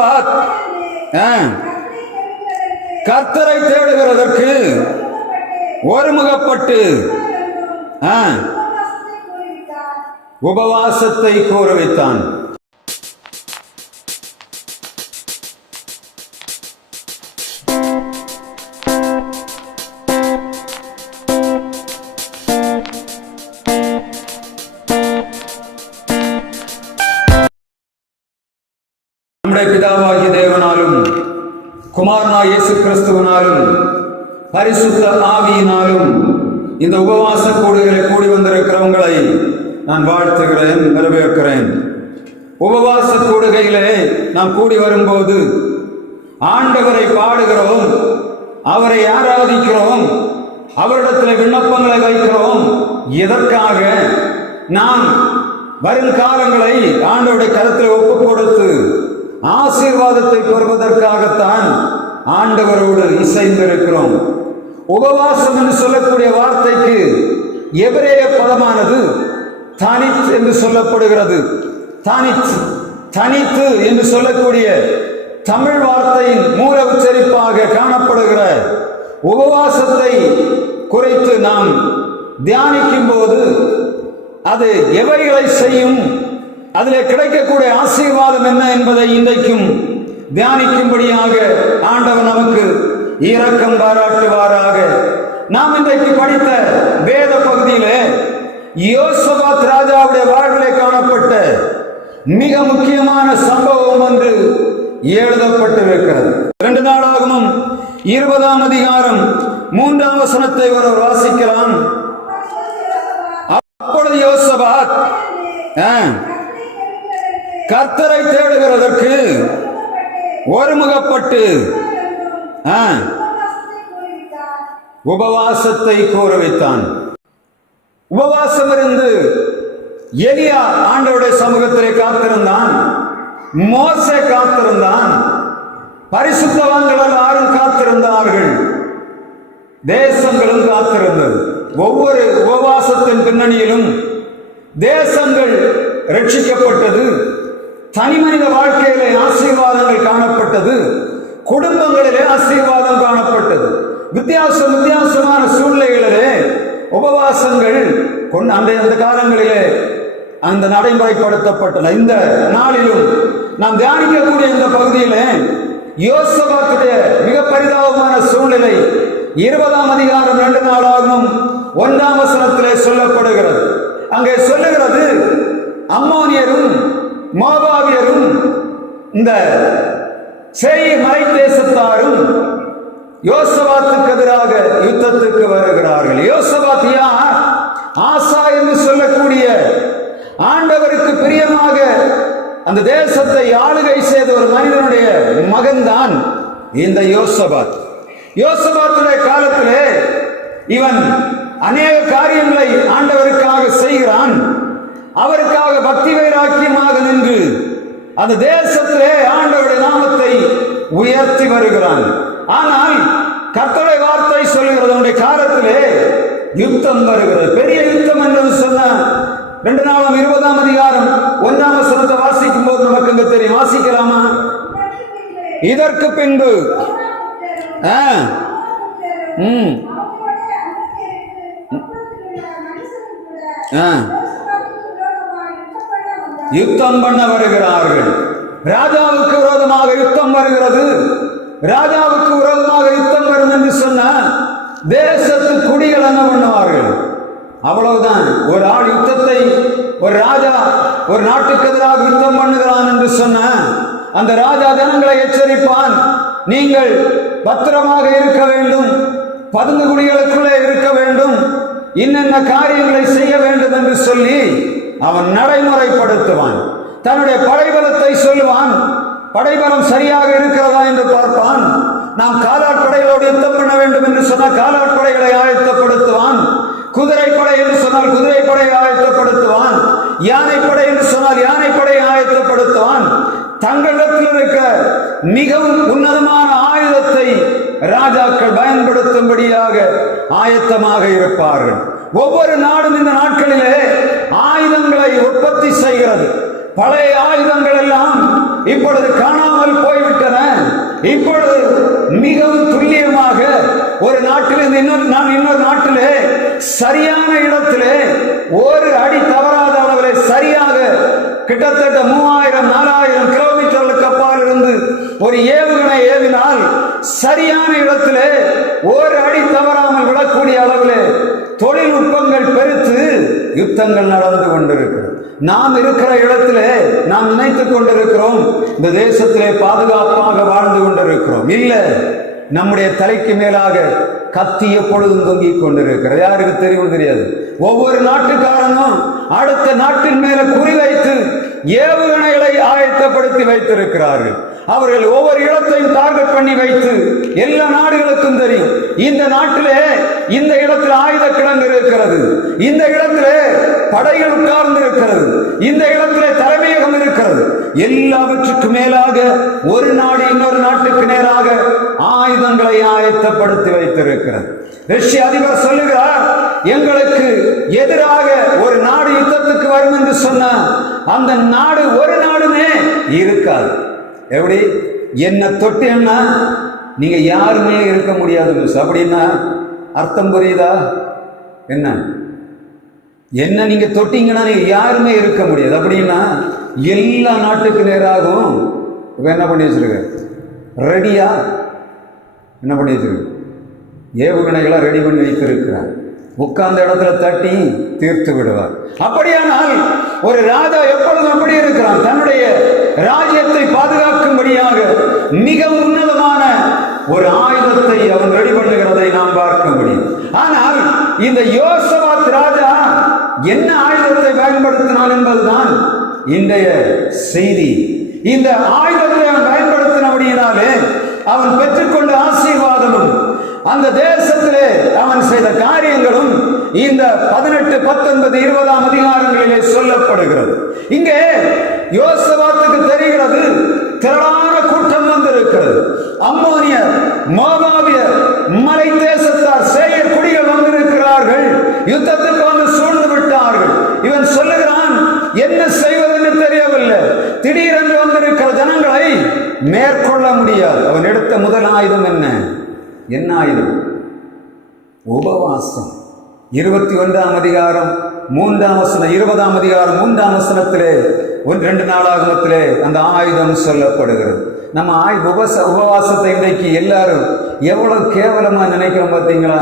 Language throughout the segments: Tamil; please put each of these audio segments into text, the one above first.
யோசபாத் கர்த்தரை தேடுகிறதற்கு ஒருமுகப்பட்டு உபவாசத்தை கூற வைத்தான். நம்முடைய பிதாவாகிய தேவனாலும் குமாரனாகிய இயேசு கிறிஸ்துவினாலும் பரிசுத்த ஆவியினாலும் இந்த உபவாச கூடுகளை கூடி வந்திருக்கிறவங்களை நான் வாழ்த்துகிறேன், வரவேற்கிறேன். உபவாச கூடுகையிலே நாம் கூடி வரும்போது ஆண்டவரை பாடுகிறோம், அவரை ஆராதிக்கிறோம், அவரிடத்தில் விண்ணப்பங்களை வைக்கிறோம். எதற்காக? நாம் வருங்காலங்களை ஆண்டவருடைய கருத்தில் ஒப்புக் கொடுத்து ஆசீர்வாதத்தை பெறுவதற்காகத்தான் ஆண்டவரோடு இசைந்திருக்கிறோம். உபவாசம் என்று சொல்லக்கூடிய வார்த்தைக்கு எபிரேய பதமானது தனித் என்று சொல்லப்படுகிறது. தனித்து என்று சொல்லக்கூடிய தமிழ் வார்த்தையின் மூல உச்சரிப்பாக காணப்படுகிற உபவாசத்தை குறித்து நாம் தியானிக்கும் போது அது எவைகளை செய்யும், அதில் கிடைக்கக்கூடிய ஆசீர்வாதம் என்ன என்பதை இன்றைக்கும் தியானிக்கும்படியாக ஆண்டவர் நமக்கு இரக்கம் பாராட்டுவாராக. நாம் இன்றைக்கு படித்த வேத பகுதியிலே யோசபாத் ராஜாவுடைய வாழ்விலே காணப்பட்ட மிக முக்கியமான சம்பவம் என்று எழுதப்பட்டிருக்கிறது. 2 நாளாகமம் 20ஆம் அதிகாரம் 3ஆம் வசனத்தை ஒருவர் வாசிக்கலாம். அப்பொழுது யோசபாத் கர்த்தரை தேடுகிறதற்கு ஒருமுகப்பட்டு உபவாசத்தை கூற வைத்தான். உபவாசம் இருந்து எலியா ஆண்டவருடைய சமூகத்திலே காத்திருந்தான், மோசே காத்திருந்தான், பரிசுத்தவான்கள் எல்லாரும் காத்திருந்தார்கள், தேசங்களும் காத்திருந்தது. ஒவ்வொரு உபவாசத்தின் பின்னணியிலும் தேசங்கள் ரட்சிக்கப்பட்டது, தனி மனித வாழ்க்கையிலே ஆசீர்வாதங்கள் காணப்பட்டது, குடும்பங்களிலே ஆசீர்வாதம் காணப்பட்டது. வித்தியாசமான சூழ்நிலைகளிலே உபவாசங்கள் அந்த காலங்களிலே அந்த நடைமுறைப்படுத்தப்பட்டன. இந்த நாளிலும் நாம் தியானிக்கக்கூடிய இந்த பகுதியிலே யோசபாத்துடைய மிக பரிதாபமான சூழ்நிலை 20ஆம் அதிகாரம் 2 நாளாகவும் 1ஆம் வசனத்திலே சொல்லப்படுகிறது. அங்கே சொல்லுகிறது, அம்மோனியரும் மோவாபியரும் இந்த சேயீர் மலை தேசத்தாரும் யோசபாத்துக்கு எதிராக யுத்தத்துக்கு வருகிறார்கள். யோசபாத் யார்? ஆசா என்று சொல்லக்கூடிய ஆண்டவருக்கு பிரியமாக அந்த தேசத்தை ஆளுகை செய்த ஒரு மனிதனுடைய மகன்தான் இந்த யோசபாத். யோசபாத்துடைய காலத்திலே இவன் அநேக காரியங்களை ஆண்டவருக்காக செய்கிறான். அவருக்காக பக்தி வைராக்கியமாக நின்று அந்த தேசத்திலே ஆண்டவருடைய நாமத்தை உயர்த்தி வருகிறான். ஆனால் கர்த்தருடைய வார்த்தை சொல்லுகிறது, அவனுடைய காலத்திலே யுத்தம் வருகிறது. பெரிய யுத்தம் என்று சொன்ன 2 நாளாம் 20ஆம் அதிகாரம் 1ஆம் வசனத்தை வாசிக்கும் போது நமக்கு இங்க தெரியும். வாசிக்கலாமா? இதற்கு பின்பு யுத்தம் பண்ண வருகிறார்கள். ராஜாவுக்கு விரோதமாக யுத்தம் வருகிறது. ராஜாவுக்கு விரோதமாக யுத்தம் வரும் என்று சொன்ன தேசத்து குடிகள் என்ன பண்ணுவார்கள்? அவ்வளவுதான். ஒரு ஆள் யுத்தத்தை, ஒரு ராஜா ஒரு நாட்டுக்கு எதிராக யுத்தம் பண்ணுகிறான் என்று சொன்ன அந்த ராஜா ஜனங்களை எச்சரிப்பான், நீங்கள் பத்திரமாக இருக்க வேண்டும், பதுங்கு குடிகளுக்குள்ளே இருக்க வேண்டும், இன்னென்ன காரியங்களை செய்ய வேண்டும் என்று சொல்லி அவன் நடைமுறைப்படுத்துவான். தன்னுடைய படைபலத்தை சொல்லுவான். படைபலம் சரியாக இருக்கிறதா என்று பார்ப்பான். நாம் காலாட்படைகளோடு யுத்தம் பண்ண வேண்டும் என்று சொன்னால் காலாட்படைகளை ஆயத்தப்படுத்துவான். குதிரைப்படை என்று சொன்னால் குதிரைப்படையை ஆயத்தப்படுத்துவான். யானைப்படை என்று சொன்னால் யானைப்படையை ஆயத்தப்படுத்துவான். தங்களிடத்தில் இருக்க மிகவும் உன்னதமான ஆயுதத்தை ராஜாக்கள் பயன்படுத்தும்படியாக ஆயத்தமாக இருப்பார்கள். ஒவ்வொரு நாடும் இந்த நாட்களிலே ஆயுதங்களை உற்பத்தி செய்கிறது. பழைய ஆயுதங்கள் எல்லாம் இப்பொழுது காணாமல் போய் இப்பொழுது மிகவும் துல்லியமாக ஒரு நாட்டிலிருந்து இன்னொரு நாட்டிலே சரியான இடத்திலே ஒரு அடி தவறாத அளவிலே சரியாக கிட்டத்தட்ட 3000-4000 கிலோமீட்டர்களுக்கு அப்பால் இருந்து ஒரு ஏவுகணை ஏவினால் சரியான இடத்திலே ஒரு அடி தவறாமல் விடக்கூடிய அளவிலே தொழில்நுட்பங்கள் பெருத்து யுத்தங்கள் நடந்து கொண்டிருக்கிறது. நாம் இருக்கிற இடத்திலே நாம் நினைத்துக் கொண்டிருக்கிறோம் இந்த தேசத்திலே பாதுகாப்பாக வாழ்ந்து கொண்டிருக்கிறோம். இல்ல, நம்முடைய தலைக்கு மேலாக கத்தி எப்பொழுதும் தொங்கிக் கொண்டிருக்கிறது. யாருக்கு தெரியும் தெரியாது. ஒவ்வொரு நாட்டுக்காரனும் அடுத்த நாட்டின் மேல குறிவைத்து ஏவுகணைகளை ஆயத்தப்படுத்தி வைத்திருக்கிறார்கள். அவர்கள் ஒவ்வொரு இடத்தையும் டார்கெட் பண்ணி வைத்து எல்லா நாடுகளுக்கும் தெரியும் இந்த நாட்டிலே இந்த இடத்தில் ஆயுத கிடங்கு இருக்கிறது, இந்த இடத்திலே படைகள் உட்கார்ந்து இருக்கிறது, இந்த இடத்திலே தலைமையகம் இருக்கிறது. எல்லாவற்றுக்கு மேலாக ஒரு நாடு இன்னொரு நாட்டுக்கு நேராக ஆயுதங்களை ஆயத்தப்படுத்தி வைத்திருக்கிறது. ரஷ்ய அதிபர் சொல்லுகிறார், எங்களுக்கு எதிராக ஒரு நாடு யுத்தத்துக்கு வரும் என்று சொன்ன அந்த நாடு ஒரு நாடுமே இருக்காது. எப்படி? என்ன தொட்டு என்ன நீங்க யாருமே இருக்க முடியாது. அப்படின்னா அர்த்தம் புரியுதா? என்ன என்ன நீங்க தொட்டீங்கன்னா நீங்க யாருமே இருக்க முடியாது. அப்படின்னா எல்லா நாட்டுக்கு நேராகவும் என்ன பண்ணி வச்சிருக்க? ரெடியா என்ன பண்ணி வச்சிருக்க? ஏவுகணைகளை ரெடி பண்ணி வைத்திருக்கிறார். உட்கார்ந்த இடத்துல தட்டி தீர்த்து விடுவார். அப்படியானால் ஒரு ராஜா எப்பொழுதும் அப்படி இருக்கிறான், தன்னுடைய ராஜ்யத்தை பாதுகாக்கும்படியாக மிக உன்னதமான ஒரு ஆயுதத்தை அவன் ரெடி பண்ணுகிறதை நாம் பார்க்க முடியும். ஆனால் இந்த யோசபாத் ராஜா என்ன ஆயுதத்தை பயன்படுத்தினான் என்பதுதான் இன்றைய செய்தி. இந்த ஆயுதத்தை அவன் பயன்படுத்தினபடியினாலே அவன் பெற்றுக்கொண்ட ஆசீர்வாதமும் அந்த தேசத்திலே அவன் செய்த காரியங்களும் இந்த 18, 19, 20 அதிகாரங்களிலே சொல்லப்படுகிறது. இங்கே யோசபாத்துக்கு தெரிகிறது திரளான கூட்டம் வந்திருக்கிறது. அம்மோனியர், மோவாபியர், மலை தேசத்தார், சேயர் குடிகள் வந்திருக்கிறார்கள். யுத்தத்துக்கு வந்து சூழ்ந்து விட்டார்கள். இவன் சொல்லுகிறான், என்ன செய்வதென்று தெரியவில்லை. திடீரென்று வந்திருக்கிற ஜனங்களை மேற்கொள்ள முடியாது. அவன் எடுத்த முதல் ஆயுதம் என்ன ஆயுதம்? உபவாசம். 21 அதிகாரம் 3 வசனம், 20 அதிகாரம் 3 வசனத்திலே 2 நாளாகமத்திலே அந்த ஆயுதம் சொல்லப்படுகிறது. நம்ம உபவாசத்தை இன்றைக்கு எல்லாரும் எவ்வளவு கேவலமா நினைக்கிறோம் பார்த்தீங்களா?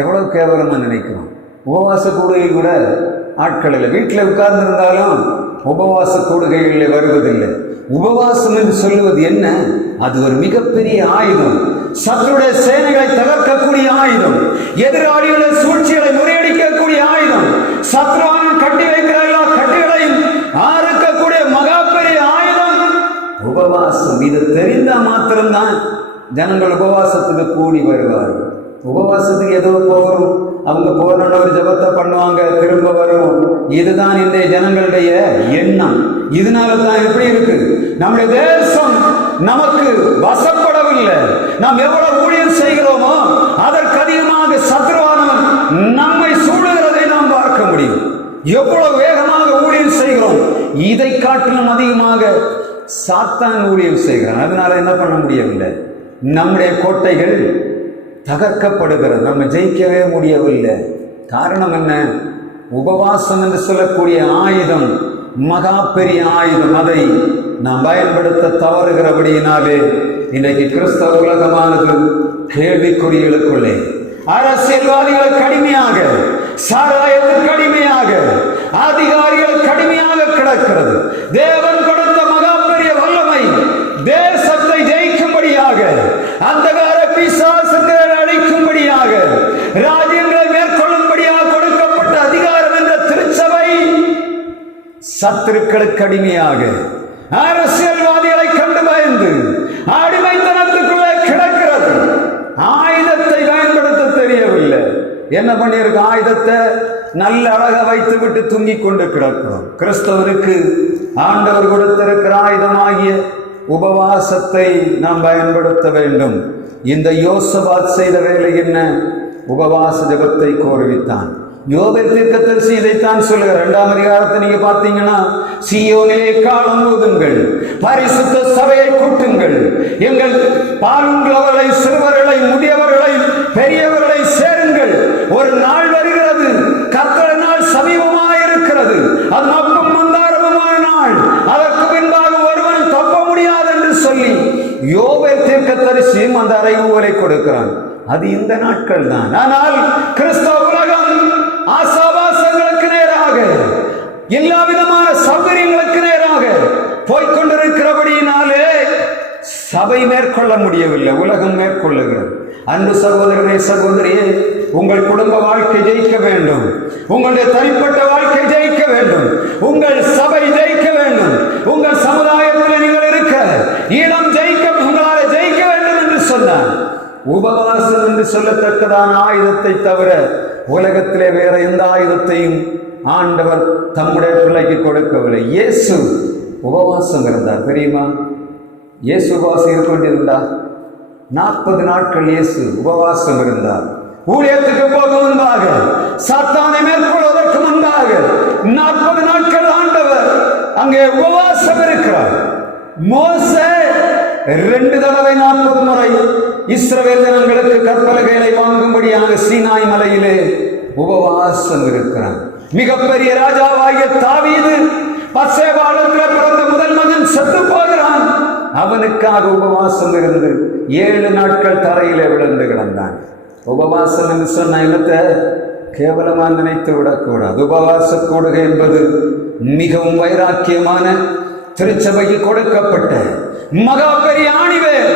எவ்வளவு கேவலமா நினைக்கிறோம். உபவாச கூடுகை கூட ஆட்கள் இல்லை. வீட்டில் உட்கார்ந்து இருந்தாலும் உபவாச கூடுகைகளில் வருவதில்லை. உபவாசம் என்று சொல்லுவது என்ன? அது ஒரு மிகப்பெரிய ஆயுதம். சத்துருடைய சேனைகளை தகர்க்கக்கூடிய ஆயுதம், எதிராளிகளை சூழ்ச்சிகளை முறியடிக்கக்கூடிய ஆயுதம், சத்ருவான் கட்டி வைக்கிற எல்லா கட்டிகளையும் ஆறுக்கக்கூடிய மகா பெரிய ஆயுதம் உபவாசம். இது தெரிந்தா மாத்திரம்தான் ஜனங்கள் உபவாசத்துக்கு கூடி வருவார்கள். உபவாசத்துக்கு ஏதோ போகிறோம், அவங்க போன ஒரு ஜபத்தை பண்ணுவாங்க, திரும்ப வரும். இதுதான் இந்த ஜனங்களுடைய எண்ணம். இதனால தான் எப்படி இருக்கு, நம்முடைய தேசம் நமக்கு வசப்படவில்லை. நாம் எவ்வளவு ஊழியம் செய்கிறோமோ அதற்கு அதிகமாக சத்ருவானவன் நம்மை சூழுகிறதை நாம் பார்க்க முடியும். எவ்வளவு வேகமாக ஊழியம் செய்கிறோம், இதை காட்டிலும் அதிகமாக சாத்தான் ஊழியம் செய்கிறான். அதனால என்ன பண்ண முடியவில்லை, நம்முடைய கோட்டைகள் தகர்க்கப்படுகிறது, நம்ம ஜெயிக்கவே முடியவில்லை. காரணம் என்ன? உபவாசம் என்று சொல்லக்கூடிய ஆயுதம் மகா பெரிய ஆயுதம். அதை நாம் பயன்படுத்த தவறுகிறபடியினாலே இன்றைக்கு கிறிஸ்தவ உலகமானது கேள்விக்குறிகளுக்குள்ளே, அரசியல்வாதிகள் கடுமையாக, சாராயத்தில் கடுமையாக, அதிகாரிகள் கடுமையாக கிடக்கிறது. தேவன் கொடுத்த மகா பெரிய வல்லமை தேசத்தை ஜெயிக்கும்படியாக, அந்தகார பிசாசுகளை அழிக்கும்படியாக, ராஜ்யங்களை மேற்கொள்ளும்படியாக கொடுக்கப்பட்ட அதிகாரம் என்ற திருச்சபை சத்துருக்களுக்கு அடிமையாக, அரசியல்வாதிகளை கண்டு பயந்து அடிமைத்தனத்துக்குள்ளே கிடக்கிறது. ஆயுதத்தை பயன்படுத்த தெரியவில்லை. என்ன பண்ணியிருக்கு? ஆயுதத்தை நல்ல அழகா வைத்து விட்டு தூங்கிக் கொண்டு கிடக்கிறோம். கிறிஸ்தவருக்கு ஆண்டவர் கொடுத்திருக்கிற ஆயுதமாகிய உபவாசத்தை நாம் பயன்படுத்த வேண்டும். இந்த யோசபாத் செய்த வேலை என்ன? உபவாச ஜபத்தை கோருவித்தான். யோபேல் தீர்க்கதரிசி இதைத்தான் சொல்லுகிறார். 2 அதிகாரத்தை நீங்க பார்த்தீங்கன்னா, சீயோனிலே காலம் ஊதுங்கள், பரிசுத்த சபையை கூட்டுங்கள், எங்கள் பாலுள்ளவர்களை, சிறுவர்களை, முதியவர்களை, பெரியவர்களை சேருங்கள். ஒரு நாள் வருகிறது, கர்த்தர் நாள் சமீபமாயிருக்கிறது. அது மப்பும் மந்தாரமுமான நாள். அதற்கு பின்பாக ஒருவன் தப்ப முடியாது என்று சொல்லி யோவேல் தீர்க்கதரிசியும் அந்த அறைகூவலை கொடுக்கிறான். அது இந்த நாட்கள் தான். ஆனால் கிறிஸ்தவ உலகம் ஆசாபாசங்களுக்கு நேராக, எல்லா விதமான சௌகரியங்களுக்கு நேராக போய்கொண்டிருக்கிறபடியினாலே சபை மேற்கொள்ள முடியவில்லை, உலகம் மேற்கொள்ளுகிறது. அன்பு சகோதரனே, சகோதரியே, உங்கள் குடும்ப வாழ்க்கை ஜெயிக்க வேண்டும், உங்களுடைய தனிப்பட்ட வாழ்க்கை ஜெயிக்க வேண்டும், உங்கள் சபை ஜெயிக்க வேண்டும், உங்கள் சமுதாயத்தில் நீங்கள் இருக்க இடம் ஜெயிக்க, உங்களால் ஜெயிக்க வேண்டும் என்று சொன்னார். உபவாசம் என்று சொல்லத்தக்கதான ஆயுதத்தை தவிர உலகத்திலே வேற எந்த ஆயுதத்தையும் ஆண்டவர் தம்முடைய பிள்ளைக்கு கொடுக்கவில்லை. இயேசு உபவாசம் இருந்தார், தெரியுமா? இயேசு உபவாசம் இருக்க வேண்டியிருந்தார். 40 நாட்கள் இயேசு உபவாசம் இருந்தார். ஊழியத்துக்கு போக முன்பாக, சாத்தானை மேற்கொள்வதற்கு முன்பாக 40 நாட்கள் ஆண்டவர் அங்கே உபவாசம் இருக்கிறார். மோசே 2 தடவை 40 முறை இஸ்ரவேல் ஜனங்களுக்கு கற்பலகைகளை வாங்கும்படியாக சீனாய் மலையிலே உபவாசம் இருக்கிறான். மிகப்பெரிய ராஜாவாகிய தாவீது பத்சேபாளத்தில் பிறந்த முதல் மகன் செத்து போகிறான். அவனுக்காக உபவாசம் இருந்து 7 நாட்கள் தரையிலே விழுந்து கிடந்தான். உபவாசம் என்று சொன்ன இனத்தை கேவலமா நினைத்து விடக்கூடாது. உபவாச கூடுகை என்பது மிகவும் வைராக்கியமான திருச்சபைக்கு கொடுக்கப்பட்ட மகா பெரிய ஆணிவேர்,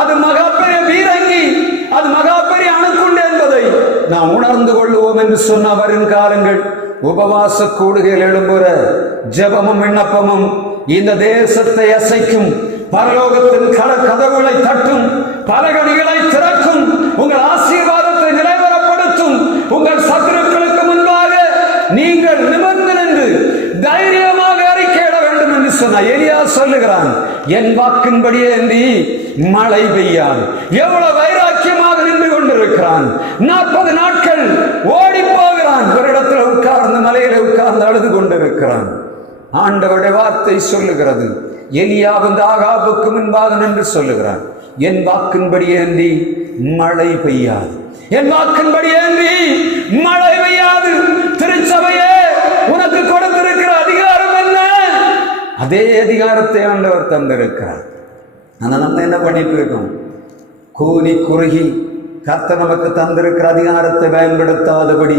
அது மகா பெரிய வீரங்கி, அது மகா பெரிய அணுக்குண்டு என்பதை நாம் உணர்ந்து கொள்ளுவோம் என்று சொன்ன வரும் காலங்கள் உபவாச கூடுகையில் எழும்புற ஜெபமும் விண்ணப்பமும் இந்த தேசத்தை அசைக்கும், பரலோகத்தின் கதவுகளை தட்டும், பலகணிகளை திறக்கும், உங்கள் ஆசீர்வாதத்தை நிலைவரப்படுத்தும். உங்கள் சத்துருக்களுக்கு முன்பாக நீங்கள் நிமிர்ந்து நின்று தைரியமாக அறிக்கையிட வேண்டும் என்று சொன்ன எலியா சொல்லுகிறான், என் வாக்கின்படியே நீ மழை பெய்யாது. எவ்வளவு வைராக்கியமாக நின்று கொண்டிருக்கிறான். 40 நாட்கள் ஓடி போகிறான். ஒரு இடத்துல உட்கார்ந்து, மலையில உட்கார்ந்து அழுது கொண்டிருக்கிறான். ஆண்டவருடைய வார்த்தை சொல்லுகிறது, எலியா வந்து ஆகாபுக்கு முன்பாக நின்று சொல்லுகிறான், என் வாக்கின்படியே நீ மழை பெய்யாது, என் வாக்கின்படியே நீ மழை பெய்யாது. திருச்சபையே, உனக்கு கொடுத்திருக்கிற அதிகாரம் என்ன? அதே அதிகாரத்தை ஆண்டவர் தந்திருக்கிறார். ஆனா நம்ம என்ன பண்ணிட்டு இருக்கோம்? கூனி குறுகி கர்த்தர் நமக்கு தந்திருக்கிற அதிகாரத்தை பயன்படுத்தாதபடி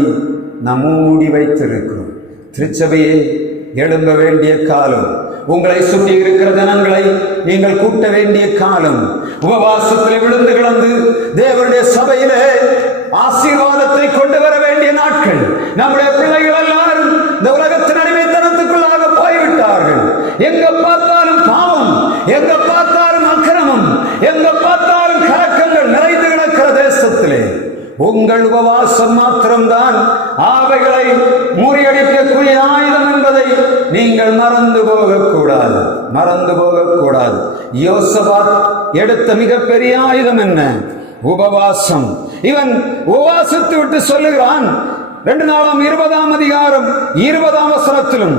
நாம் மூடி வைத்திருக்கிறோம். திருச்சபையே, எழும்ப வேண்டிய காலம், உங்களை சுற்றி இருக்கிற ஜனங்களை நீங்கள் கூட்ட வேண்டிய காலம், உபவாசத்தில் விழுந்து கிடந்து தேவனுடைய சபையிலே ஆசீர்வாதத்தை கொண்டு வர வேண்டிய நாட்கள். நம்முடைய பிள்ளைகள் எல்லாரும் இந்த உலகத்தின் அடிமைத்தனத்துக்குள்ளாக போய்விட்டார்கள். எங்க பார்த்தாலும் பாவம், எங்க பார்த்தாலும் அக்கிரமம், எங்க பார்த்தாலும் கலக்கங்கள் நிறைந்து கிடக்கிற தேசத்திலே உங்கள் உபவாசம் மாத்திரம்தான் ஆவைகளை முறியடிக்கக்கூடிய ஆயுதம் என்பதை நீங்கள் மறந்து போகக்கூடாது, மறந்து போகக்கூடாது. யோசபாத் எடுத்த மிகப்பெரிய ஆயுதம் என்ன? உபவாசம். இவன் உபவாசித்து விட்டு சொல்லுகிறான், 2 நாளாம் 20ஆம் அதிகாரம் 20ஆம் வசனத்திலும்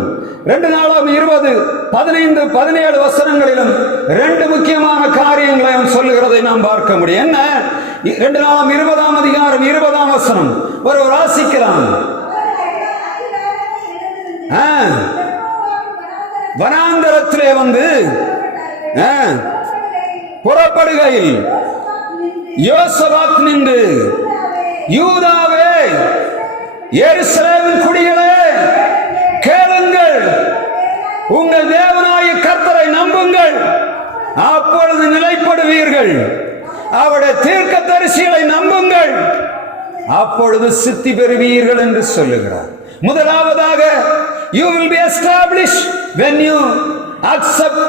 2 நாளாம் 20, 15, 17 வசனங்களிலும் 2 முக்கியமான காரியங்களை அவன் சொல்லுகிறதை நாம் பார்க்க முடியும். என்ன? 2 நாளாம் 20ஆம் அதிகாரம் 20ஆம் வசனம் ஒரு வாசிக்கலாம். வனாந்தரத்திலே வந்து புறப்படுகையில் யோசபாத் நின்று, யூதாவே, எருசலேமின் குடிகளே, கேளுங்கள், உங்கள் தேவனாகிய கர்த்தரை நம்புங்கள், அப்பொழுது நிலைப்படுவீர்கள். அவருடைய தீர்க்கதரிசிகளை நம்புங்கள், அப்பொழுது சித்தி பெறுவீர்கள் என்று சொல்லுகிறார். முதலாவதாக, you will be established when you accept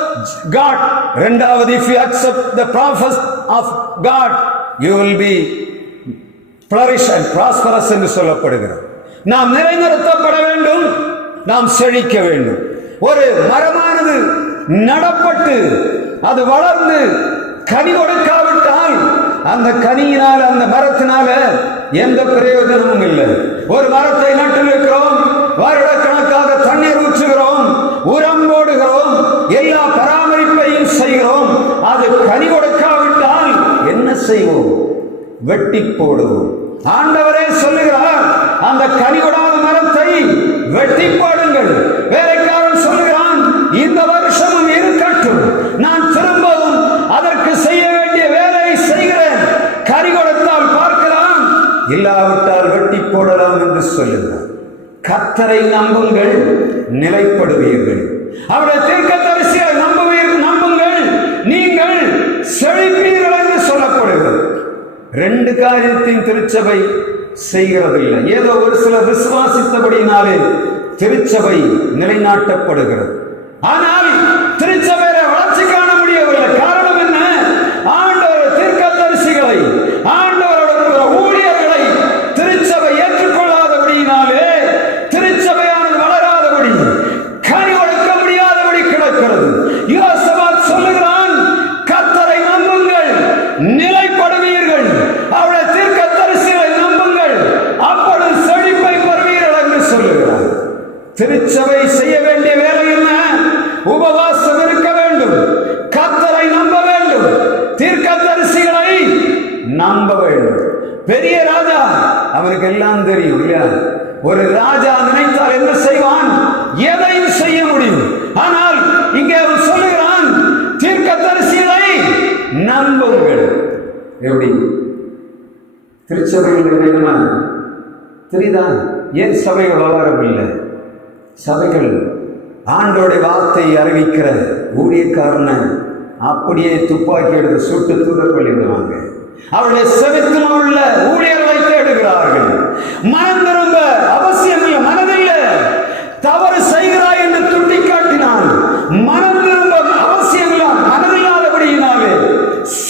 God. இரண்டாவது, if you accept the prophets of God, you will be flourish and prosperous என்று சொல்லப்படுகிறது. நாம் நிலைநிறுத்தப்பட வேண்டும், நாம் செழிக்க வேண்டும். ஒரு மரமானது நடப்பட்டு அது வளர்ந்து கனி கொடுக்காவிட்டால் அந்த கனியினால், அந்த மரத்தினால எந்த பிரயோஜனமும் இல்லை. ஒரு மரத்தை நட்டிருக்கிறோம், வருடக்கணக்காக தண்ணீர் ஊற்றுகிறோம், உரம் போடுகிறோம், எல்லா பராமரிப்பையும் செய்கிறோம், அது கனி கொடுக்காவிட்டால் செய்வோம்? வெட்டி போடுவோம். ஆண்டவரே சொல்லுகிறார், அந்த கனிகொடாத மரத்தை வெட்டி போடுங்கள். வேலைக்காரன் சொல்லுகிறான், இந்த வருஷமும் இருக்கட்டும், நான் திரும்பவும் அதற்கு செய்ய வேண்டிய வேலையை செய்கிறேன். கனி கொடுத்தால் பார்க்கலாம், இல்லாவிட்டால் வெட்டி போடலாம் என்று சொல்லுகிறார். கர்த்தரை நம்புங்கள், நிலைப்படுவீர்கள். அவருடைய தீர்க்கதரிசியை நம்புங்கள், நீங்கள் செழிப்பீர்கள் என்று சொல்லப்படுகிறது. ரெண்டு காரியத்தின் திருச்சபை செய்கிறதில்லை. ஏதோ ஒரு சிலர் விசுவாசித்தபடினாலே திருச்சபை நிலைநாட்டப்படுகிறது. ஆனால் திருச்சபையில வளர்ச்சி காண முடியவில்லை. காரணம் என்ன? ஆண்டவர் தீர்க்கதரிசிகளை, ஆண்டவரோட ஊழியர்களை திருச்சபை ஏற்றுக்கொள்ளாதபடியினாலே திருச்சபையானது வளராதபடி, கனி கொடுக்க முடியாதபடி கிடக்கிறது. யோசபாத் சொல்லுகிறான், கர்த்தரை நம்புங்கள், நிலைப்படுவீர்கள். அவருடைய தீர்க்கதரிசிகளை நம்புங்கள், அப்பொழுது செழிப்பை பெறுவீர்கள் என்று சொல்லுகிறார். திருச்சபை செய்ய வேண்டிய வேலை என்ன? உபவாசம் இருக்க வேண்டும், கர்த்தரை நம்ப வேண்டும், தீர்க்கதரிசிகளை நம்ப வேண்டும். பெரிய ராஜா, அவருக்கு எல்லாம் தெரியும் இல்லையா? ஒரு ராஜா நினைத்தால் என்ன செய்வான்? எதையும் செய்ய முடியும். ஆனால் இங்கே அவன் சொல்லுகிறான், தீர்க்கதரிசிகளை நம்புங்கள். எப்படி? திருச்சபைகள் தெரியுதா? ஏன் சபைகள் வளரவில்லை? சபைகள் ஆண்டோடைய வார்த்தையை அறிவிக்கிற ஊழியக்காரனை அப்படியே துப்பாக்கி எடுத்து சுட்டு தூரப்பள்ளிடுவாங்க. அவருடைய செவித்தில் உள்ள ஊழியர்களை தேடுகிறார்கள். மனம் திரும்ப அவசியம் இல்லை, மனதில்லை. தவறு செய்கிறாய் என்று துண்டி காட்டினான். மனம் திரும்ப அவசியம் இல்லை, மனதில்லாதபடியினாலே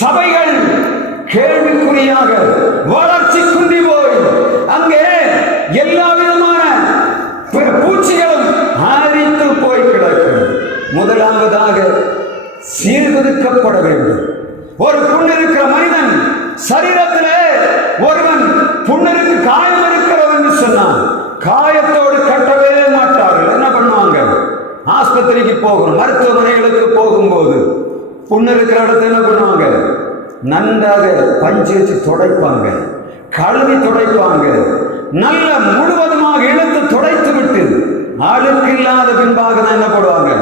சபைகள் கேள்விக்குறியாக வளர்ச்சி குன்றி போய் அங்கே எல்லா விதமான பூச்சிகளும் அரித்து போய் கிடக்கும். முதலாவதாக சீர்திருக்கப்பட வேண்டும். ஒரு புண்ணிருக்கிற மனிதன் சரீரத்திலே ஒருவன் புண்ணிருக்கு காயம் இருக்கிறது என்று சொன்னான், காயத்தோடு கட்டவே மாட்டார்கள். என்ன பண்ணுவாங்க? ஆஸ்பத்திரிக்கு போகணும், மருத்துவமனைகளுக்கு போகும்போது புண்ணு இருக்கிற இடத்துல என்ன பண்ணுவாங்க? நன்றாக பஞ்சு வச்சு துடைப்பாங்க, கழுவி துடைப்பாங்க, நல்ல முழுவதுமாக இழுத்து துடைத்து விட்டு அழுக்கு இல்லாத பின்பாக தான் என்ன போடுவாங்க?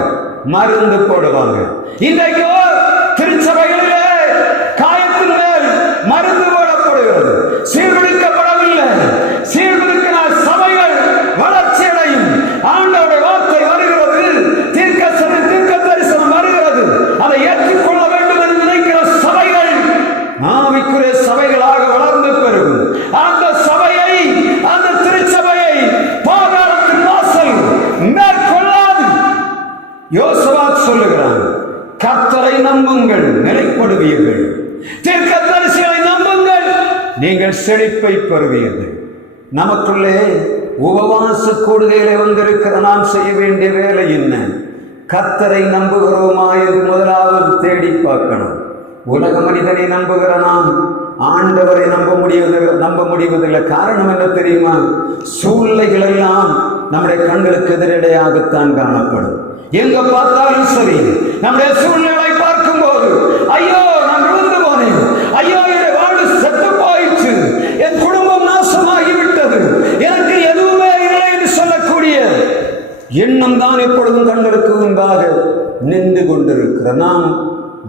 மருந்து போடுவாங்க. இன்றைக்கு திருச்சபைகளிலே காயத்தின் மேல் மருந்து போடப்படுகிறது. சீர்பிடிக்கப்படவில்லை. சீர்பிடிக்கினால் சபைகள் வளர்ச்சி அடையும். ஆண்டவருடைய வார்த்தை வருகிறது, தீர்க்க தரிசனம் வருகிறது. அதை ஏற்றுக்கொள்ள வேண்டும் என்று நினைக்கிற சபைகள் ஆவிக்குரிய சபைகளாக வளர்ந்து பெறும். அந்த சபையை, அந்த திருச்சபையை பாதாளத்தின் வாசல் மேற்கொள்ளாது. யோசபாத் சொல்லுகிறான், கர்த்தரை நம்புங்கள், நிலைப்படுவீர்கள். தீர்க்கதரிசிகளை நம்புங்கள், நீங்கள் செழிப்பை பெறுவீர்கள். நமக்குள்ளே உபவாச கூடுகையிலே வந்திருக்கிற நாம் செய்ய வேண்டிய வேலை என்ன? கர்த்தரை நம்புகிறோமா என்று முதலாவது தேடி பார்க்கணும். உலக மனிதனை நம்புகிற நாம் ஆண்டவரை நம்ப முடிவதில்லை. காரணம் என்ன தெரியுமா? சூழ்நிலைகள் எல்லாம் நம்முடைய கண்களுக்கு எதிரடையாகத்தான் காணப்படும். எங்க பார்த்தாலும் சரி, நம்முடைய சூழ்நிலை பார்க்கும் போது ஐயோ நான் விழுந்து போனேன், ஐயோ என்னுடைய வாழ்வு செத்து போயிடுச்சு, என் குடும்பம் நாசமாகிவிட்டது, எனக்கு எதுவுமே இல்லை என்று சொல்லக்கூடிய எண்ணம் தான் எப்பொழுதும் கண்களுக்கு முன்பாக நின்று கொண்டிருக்கிற நாம்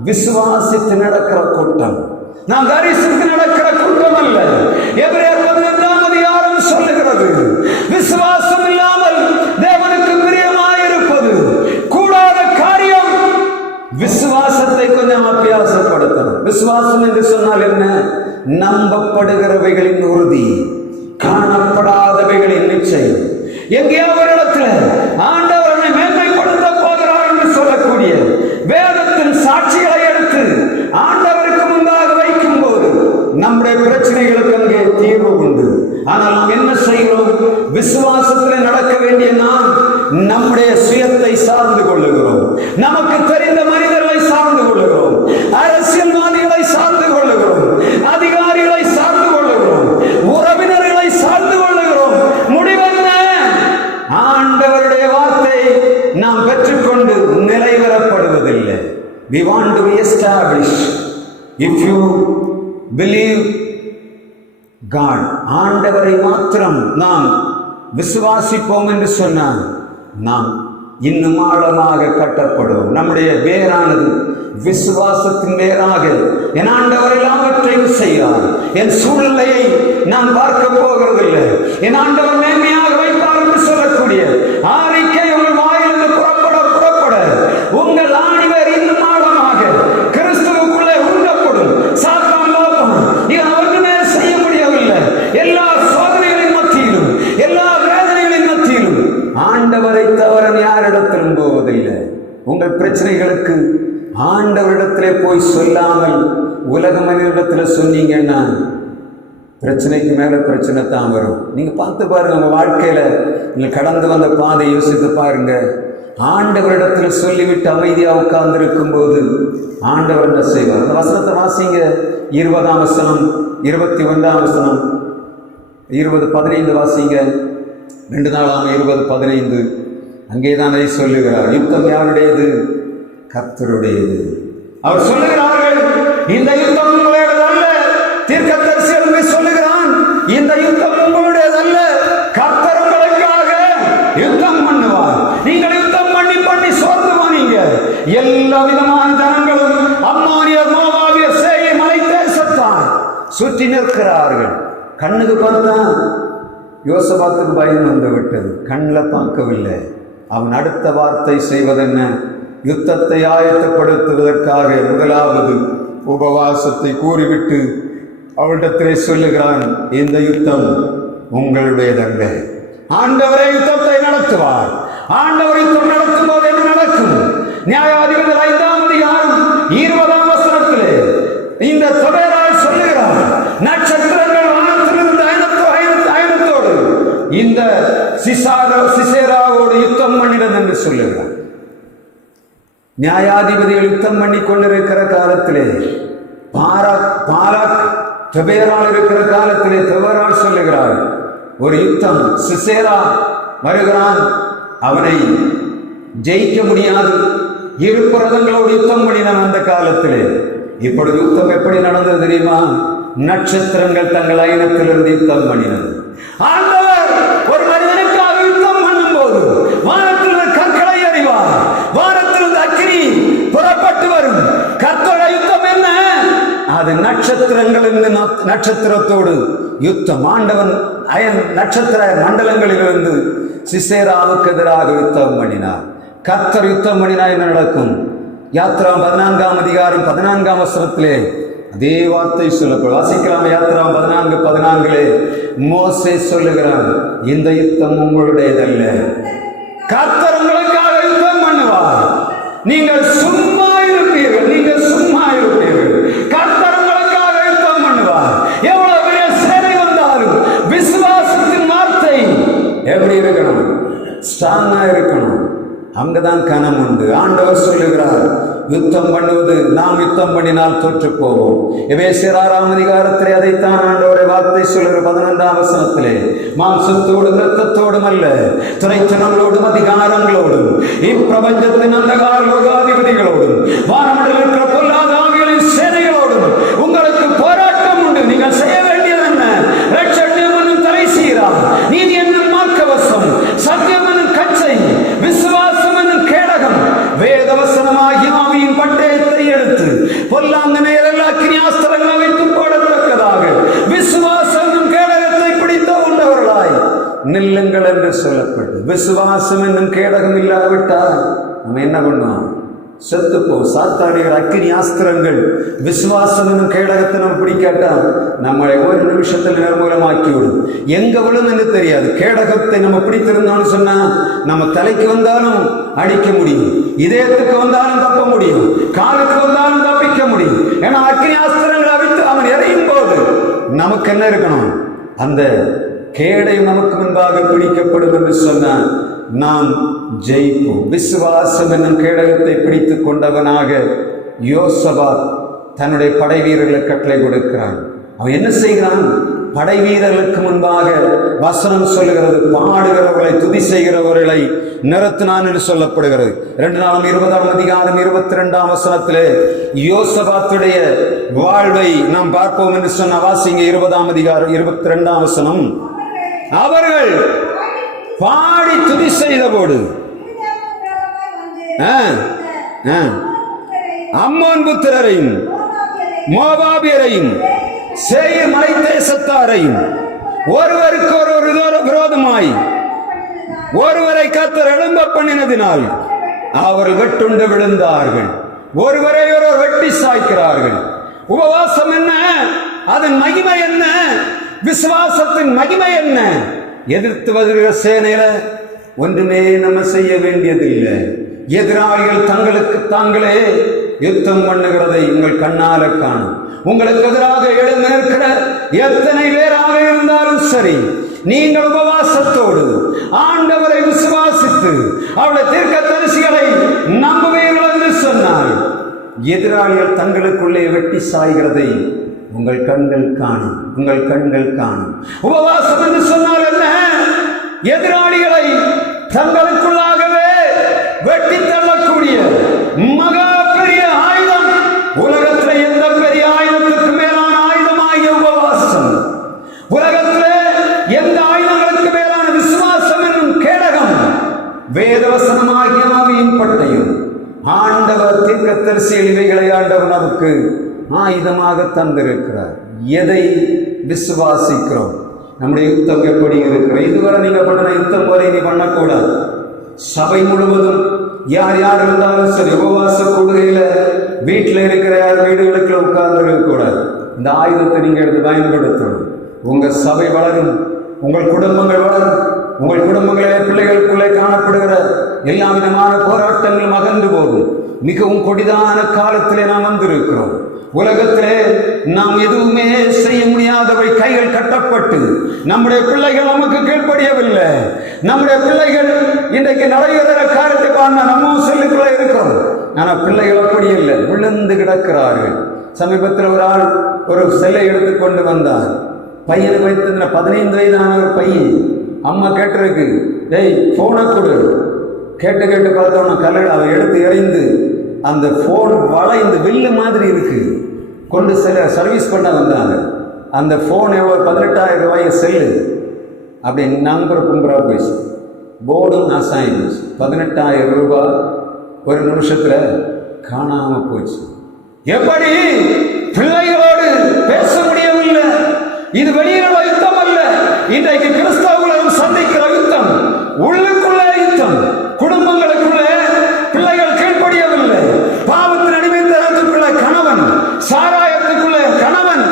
விசுவாசித்து நடக்கிற கூட்டம், நாம் தரிசித்து நடக்கிற கூட்டம் அல்ல. எபிரேயர் 11ஆம் அதிகாரம் சொல்லுகிறது, விசுவாசம் இல்லாமல் தேவனுக்கு பிரியமாயிருப்பது கூடாத காரியம். விசுவாசத்தை கொஞ்சம் அபியாசப்படுத்தணும். விசுவாசம் என்று சொன்னால் என்ன? நம்பப்படுகிறவைகளின் உறுதி, காணப்படாதவைகளின் நிச்சயம். எங்கேயோ ஒரு இடத்துல ஆண்டவரை மேன்மைப்படுத்த போகிறார் என்று சொல்லக்கூடிய வேதத்தின் சாட்சிகளை எடுத்து ஆண்டவருக்கு முன்பாக வைக்கும் போது நம்முடைய பிரச்சனைகளுக்கு அங்கே தீர்வு உண்டு. ஆனால் நாம் என்ன செய்கிறோம்? விசுவாசத்தில் நடக்க வேண்டிய நாம் நம்முடைய சுயத்தை சார்ந்து கொள்ளுகிறோம், நமக்கு தெரிந்த மனிதர்களை சார்ந்து கொள்ளுகிறோம், அரசியல்வாதிகளை சார்ந்து கொள்ளுகிறோம், அதிகாரிகளை சார்ந்து கொள்ளுகிறோம், உறவினர்களை சார்ந்து கொள்ளுகிறோம். முடிவென்ன? ஆண்டவருடைய வார்த்தை நாம் பெற்றுக்கொண்டு நிலை பெறப்படுவதில்லை. We want to be established. If you believe God. ஆண்டவரை மாத்திரம் நாம் விசுவாசிப்போம் என்று சொன்னால் நாம் இன்னும் ஆழமாக கட்டப்படுவோம். நம்முடைய வேரானது விசுவாசத்தின் வேறாக என் ஆண்டவர் எல்லாவற்றையும் செய்வார். என் சூழ்நிலையை நான் பார்க்க போகிறதில்லை, என் ஆண்டவர் மேன்மையாக வைப்பார் என்று சொல்லக்கூடிய அறிக்கை உங்கள் வாயிலிருந்து புறப்பட உங்கள் ஆணிவர் இன்னும் ஆழமாக கிறிஸ்துவுக்குள்ளே உண்டப்படும். சாத்தான் லோகம் இவன் ஒன்றுமே செய்ய முடியவில்லை. எல்லா சோதனைகளின் மத்தியிலும் எல்லா வேதனைகளின் மத்தியிலும் ஆண்டவரை தவிர யாரிடத்திலும் போவதில்லை. உங்கள் பிரச்சனைகளுக்கு ஆண்டவரிடத்திலே போய் சொல்லாமல் உலக மனிதனிடத்தில் சொன்னீங்கன்னா பிரச்சனைக்கு மேலே பிரச்சனை தான் வரும். நீங்கள் பார்த்து பாருங்க, உங்கள் வாழ்க்கையில் நீங்கள் கடந்து வந்த பாதை யோசித்து பாருங்க. ஆண்டவரிடத்தில் சொல்லிவிட்டு அமைதியாக உட்கார்ந்து இருக்கும்போது ஆண்டவர் என்ன செய்வார்? அந்த வசனத்தை வாசிங்க. 20ஆம் வசனம், 21ஆம் வசனம், 20:15 வாசிங்க. 2 நாளாம் 20:15 அங்கேதான் அதை சொல்லுகிறார். யுத்தம் யாருடையது? கர்த்தருடையது. அவர் சொல்லுகிறார்கள், இந்த யுத்தம் உங்களுடையதல்ல. தீர்க்கதரிசி சொல்லுகிறான், இந்த யுத்தம் உங்களுடையதல்ல, கர்த்தர் உங்களுக்காக யுத்தம் பண்ணுவார். நீங்கள் யுத்தம் பண்ணி சோர்ந்து போனீங்க. எல்லா விதமான ஜனங்களும் அம்மோனியர், மோவாபியர், சேயீர் மலை தேசத்தார் சுற்றி நிற்கிறார்கள். கண்ணுக்கு பார்த்தா யோசபாத்துக்கு பயம் வந்து விட்டது. கண்ணில் பார்க்கவில்லை. அவன் அடுத்த வார்த்தை செய்வதென்ன? யுத்தத்தை ஆயத்தப்படுத்துவதற்காக முதலாவது உபவாசத்தை கூறிவிட்டு அவளிடத்திலே சொல்லுகிறான், இந்த யுத்தம் உங்களுடையதல்ல. ஆண்டவரே யுத்தத்தை நடத்துவார். ஆண்டவர் யுத்தம் நடத்தும் போது என்ன நடக்கும்? நியாயாதிபதிகள் 5ஆம் அதிகாரம் 20ஆம் வசனத்திலே இந்த தொபேராய் சொல்லுகிறார், நட்சத்திரங்கள் வானத்திலிருந்து அயனத்தோடு இந்த சிசேராவோடு யுத்தம் பண்ணிடம் என்று சொல்லுகிறார். நியாயாதிபதிகள் யுத்தம் பண்ணி கொண்டிருக்கிற காலத்திலே பாராக் தொபேரால் இருக்கிற காலத்திலே தொபேரால் சொல்லுகிறார், ஒரு யுத்தம், சிசேரா வருகிறான், அவனை ஜெயிக்க முடியாது. 7 புரதங்களோடு யுத்தம் பண்ணினான் அந்த காலத்திலே. இப்பொழுது யுத்தம் எப்படி நடந்தது தெரியுமா? நட்சத்திரங்கள் தங்கள் அயனத்திலிருந்து யுத்தம் பண்ணினது. ஆண்டவர் ஒரு மனிதனுக்காக யுத்தம் பண்ணும் போது வானத்திலிருந்து கற்களை அறிவார், வானத்திலிருந்து அக்கினி புறப்பட்டு வரும். கர்த்தருடைய யுத்தம் என்ன? அது நட்சத்திரத்தோடு யுத்தம். ஆண்டவன் நட்சத்திர மண்டலங்களிலிருந்து சிசேராவுக்கு எதிராக யுத்தம் பண்ணினார். கர்த்தர் யுத்தம் பண்ணினார். என்ன நடக்கும்? யாத்ரா 14ஆம் அதிகாரம் 14ஆம் வசனத்திலே அதே வார்த்தை சொல்லப்படும். வாசிக்கலாம். யாத்ரா 14:14 மோசே சொல்லுகிறான், இந்த யுத்தம் உங்களுடையதல்ல, கர்த்தர் உங்களுக்காக யுத்தம் பண்ணுவார். நீங்கள் சும்மா இருப்பீர்கள், நீங்கள் சும்மா இருப்பீர்கள். கர்த்தர் உங்களுக்காக யுத்தம் பண்ணுவார். எவ்வளவு பெரிய சேனை வந்தாலும் விசுவாசத்தின் வார்த்தை எப்படி இருக்கணும்? ஸ்ட்ராங்கா இருக்கணும். அங்கதான் கனம் உண்டு. ஆண்டவர் சொல்லுகிறார், யுத்தம் பண்ணுவது, நாம் யுத்தம் பண்ணினால் தோற்று போவோம். எபேசியர் 6ஆம் அதிகாரத்திலே அதைத்தான் ஆண்டவரை வார்த்தை சொல்லுகிற 11ஆம் வசனத்திலே, மாம்சத்தோடும் இரத்தத்தோடும் அல்ல, துரைத்தனங்களோடும் அதிகாரங்களோடும் இப்பிரபஞ்சத்தின் அந்தகார லோகாதிபதிகளோடும் வானமண்டல இருக்கிற பொல்லாத ஆவிகளின் சேனைகளோடும் உங்களுக்கு போராட்டம் உண்டு. நீங்கள் செய்ய வேண்டியது என்ன? இரட்சணியம் என்னும் தலை சீரா, நீதி என்னும் மார்க்கவசம், சத்தியம் என்னும் கச்சை, விசுவாசம் என்னும் கேடகம், வேதவசனமாகிய ஆவியின் பட்டயத்தை எடுத்து பொல்லாங்க நேரல் அக்கினியாஸ்திரங்களை வைத்து போடத்தக்கதாக விசுவாசம் என்னும் கேடகத்தை பிடித்து கொண்டவர்களாய் நில்லுங்கள் என்று சொல்லப்பட்டு, விசுவாசம் என்னும் கேடகம் இல்லாவிட்டால் நம்ம என்ன பண்ணுவோம்? செத்துப்போ. சாத்தானிகள் அக்கினி ஆஸ்திரங்கள் விசுவாசம் என்னும் கேடகத்தை நம்ம பிடிக்காட்டா நம்மளை ஒரு நிமிஷத்தில் நிர்மூலமாக்கி விடும். எங்க விழும் என்று தெரியாது. கேடகத்தை நம்ம பிடித்திருந்தோம்னு சொன்னா நம்ம தலைக்கு வந்தாலும் அடிக்க முடியும், இதயத்துக்கு வந்தாலும் தப்ப முடியும், காலுக்கு வந்தாலும் தப்பிக்க முடியும். ஏன்னா அக்கினி ஆஸ்திரங்களை அவித்து அவன் எறையும் போது நமக்கு என்ன இருக்கணும்? அந்த கேடை நமக்கு முன்பாக பிடிக்கப்படும் என்று சொன்னான், நாம் ஜெயிப்போம். விசுவாசம் என்னும் கேடகத்தை பிடித்துக் கொண்டவனாக யோசபாத் தன்னுடைய படை வீரர்களை கட்டளை கொடுக்கிறான். அவன் என்ன செய்கிறான்? படை வீரர்களுக்கு முன்பாக வசனம் சொல்லுகிறது, பாடுகிறவர்களை துதி செய்கிறவர்களை நிறுத்தினான் என்று சொல்லப்படுகிறது. 2 நாளும் 20ஆம் அதிகாரம் 22ஆம் வசனத்திலே யோசபாத்துடைய வாழ்வை நாம் பார்ப்போம் என்று சொன்ன வாசிங்க. 20ஆம் அதிகாரம் 22ஆம் வசனம். அவர்கள் பாடி துதி செய்தபோது அம்மோன் புத்திரரையும் மோவாபியரையும் சேயீர் மலை தேசத்தாரையும் ஒருவருக்கு ஒருவர் விரோதமாய் ஒருவரை கர்த்தர் எழும்ப பண்ணினதினால் அவர்கள் வெட்டுண்டு விழுந்தார்கள். ஒருவரை ஒருவர் வெட்டி சாய்க்கிறார்கள். உபவாசம் என்ன? அதன் மகிமை என்ன? விசுவாசத்தின் மகிமை என்ன? எதிர்த்து வருகிற சேனையில ஒன்றுமே நம்ம செய்ய வேண்டியதில்லை. எதிராளிகள் தங்களுக்கு தாங்களே யுத்தம் பண்ணுகிறதை உங்கள் கண்ணால காணும். உங்களுக்கு எதிராக எழுந்து நிற்கிற எத்தனை பேராக இருந்தாலும் சரி, நீங்கள் உபவாசத்தோடு ஆண்டவரை விசுவாசித்து அவருடைய தீர்க்கதரிசிகளை நம்புவீர்கள் என்று சொன்னால் எதிராளிகள் தங்களுக்குள்ளே வெட்டி சாய்கிறதை உங்கள் கண்கள் காணும். உங்கள் கண்கள் காணும். உபவாசம் என்று சொன்னால் என்ன? எதிராளிகளை தங்களுக்குள்ளாகவே வெட்டி தள்ளக்கூடிய மகா பெரிய ஆயுதம். உலகத்தில் எந்த பெரிய ஆயுதத்துக்கு மேலான ஆயுதமாகிய உபவாசம், உலகத்திலே எந்த ஆயுதங்களுக்கு மேலான விசுவாசம் என்னும் கேடகம், வேதவசனமாகிய ஆவியின் பட்டயம். ஆண்டவர் தீர்க்கதரிசிகள் இவைகளை ஆண்டவர் நமக்கு ஆயுதமாக தந்திருக்கிறார். எதை விசுவாசிக்கிறோம்? நம்முடைய யுத்தம் எப்படி இருக்கிற? இதுவரை நீங்க பண்ண யுத்தம் போல நீ பண்ணக்கூடாது. சபை முழுவதும் யார் யார் இருந்தாலும் சரி, உபவாச கூடுகையில வீட்டில் இருக்கிற யார் வீடுகளுக்குள்ள உட்கார்ந்து இருக்கக்கூடாது. இந்த ஆயுதத்தை நீங்க எடுத்து பயன்படுத்தணும். உங்க சபை வளரும், உங்கள் குடும்பங்கள் வளரும். உங்கள் குடும்பங்களே பிள்ளைகளுக்குள்ளே காணப்படுகிற எல்லா விதமான போராட்டங்களும் அகன்று போகும். மிகவும் கொடிதான காலத்திலே நாம் வந்திருக்கிறோம். உலகத்திலே நாம் எதுவுமே செய்ய முடியாதவை கைகள் கட்டப்பட்டு நம்முடைய பிள்ளைகள் நமக்கு கீழ்ப்படியவில்லை. நம்முடைய பிள்ளைகள் இன்றைக்கு நடைபெறுகிற காரியத்தை காண நம்ம சொல்லிக்குள்ள இருக்கிறோம். ஆனால் பிள்ளைகள் அப்படி இல்லை, விழுந்து கிடக்கிறார்கள். சமீபத்தில் ஒரு ஆள் ஒரு செல்லை எடுத்துக்கொண்டு வந்தார். பையனை வைத்திருந்த 15 வயதான ஒரு பையன். அம்மா கேட்டிருக்கு, டேய் போனை கொடு. கேட்டு கேட்டு பார்த்தோன்னா கல்லல் அவன் எடுத்து எறிந்து அந்த போன் வளைந்து வில்லு மாதிரி இருக்கு. கொண்டு சர்வீஸ் பண்ண வந்தாங்க. அந்த போன் எவ்வளோ 18,000 ரூபாய் செல்லு. அப்படி நம்புற கும்புறா போயிடுச்சு. போர்டும் நாசாகி போச்சு. 18,000 ரூபாய் ஒரு நிமிஷத்தில் காணாமல் போச்சு. எப்படி பிள்ளைகளோடு பேச முடியவில்லை? இது வெளியில யுத்தம் அல்ல. இன்றைக்கு கிறிஸ்தவ உலகம் சந்திக்கிற யுத்தம், உள்ளுக்குள்ளே யுத்தம். குடும்பங்களுக்குள்ளே பிள்ளைகள் கீழ்ப்படியவில்லை. பாவத்தின் அடிமைத்தனத்துக்குள்ள கணவன், சாராயத்துக்குள்ள கணவன்.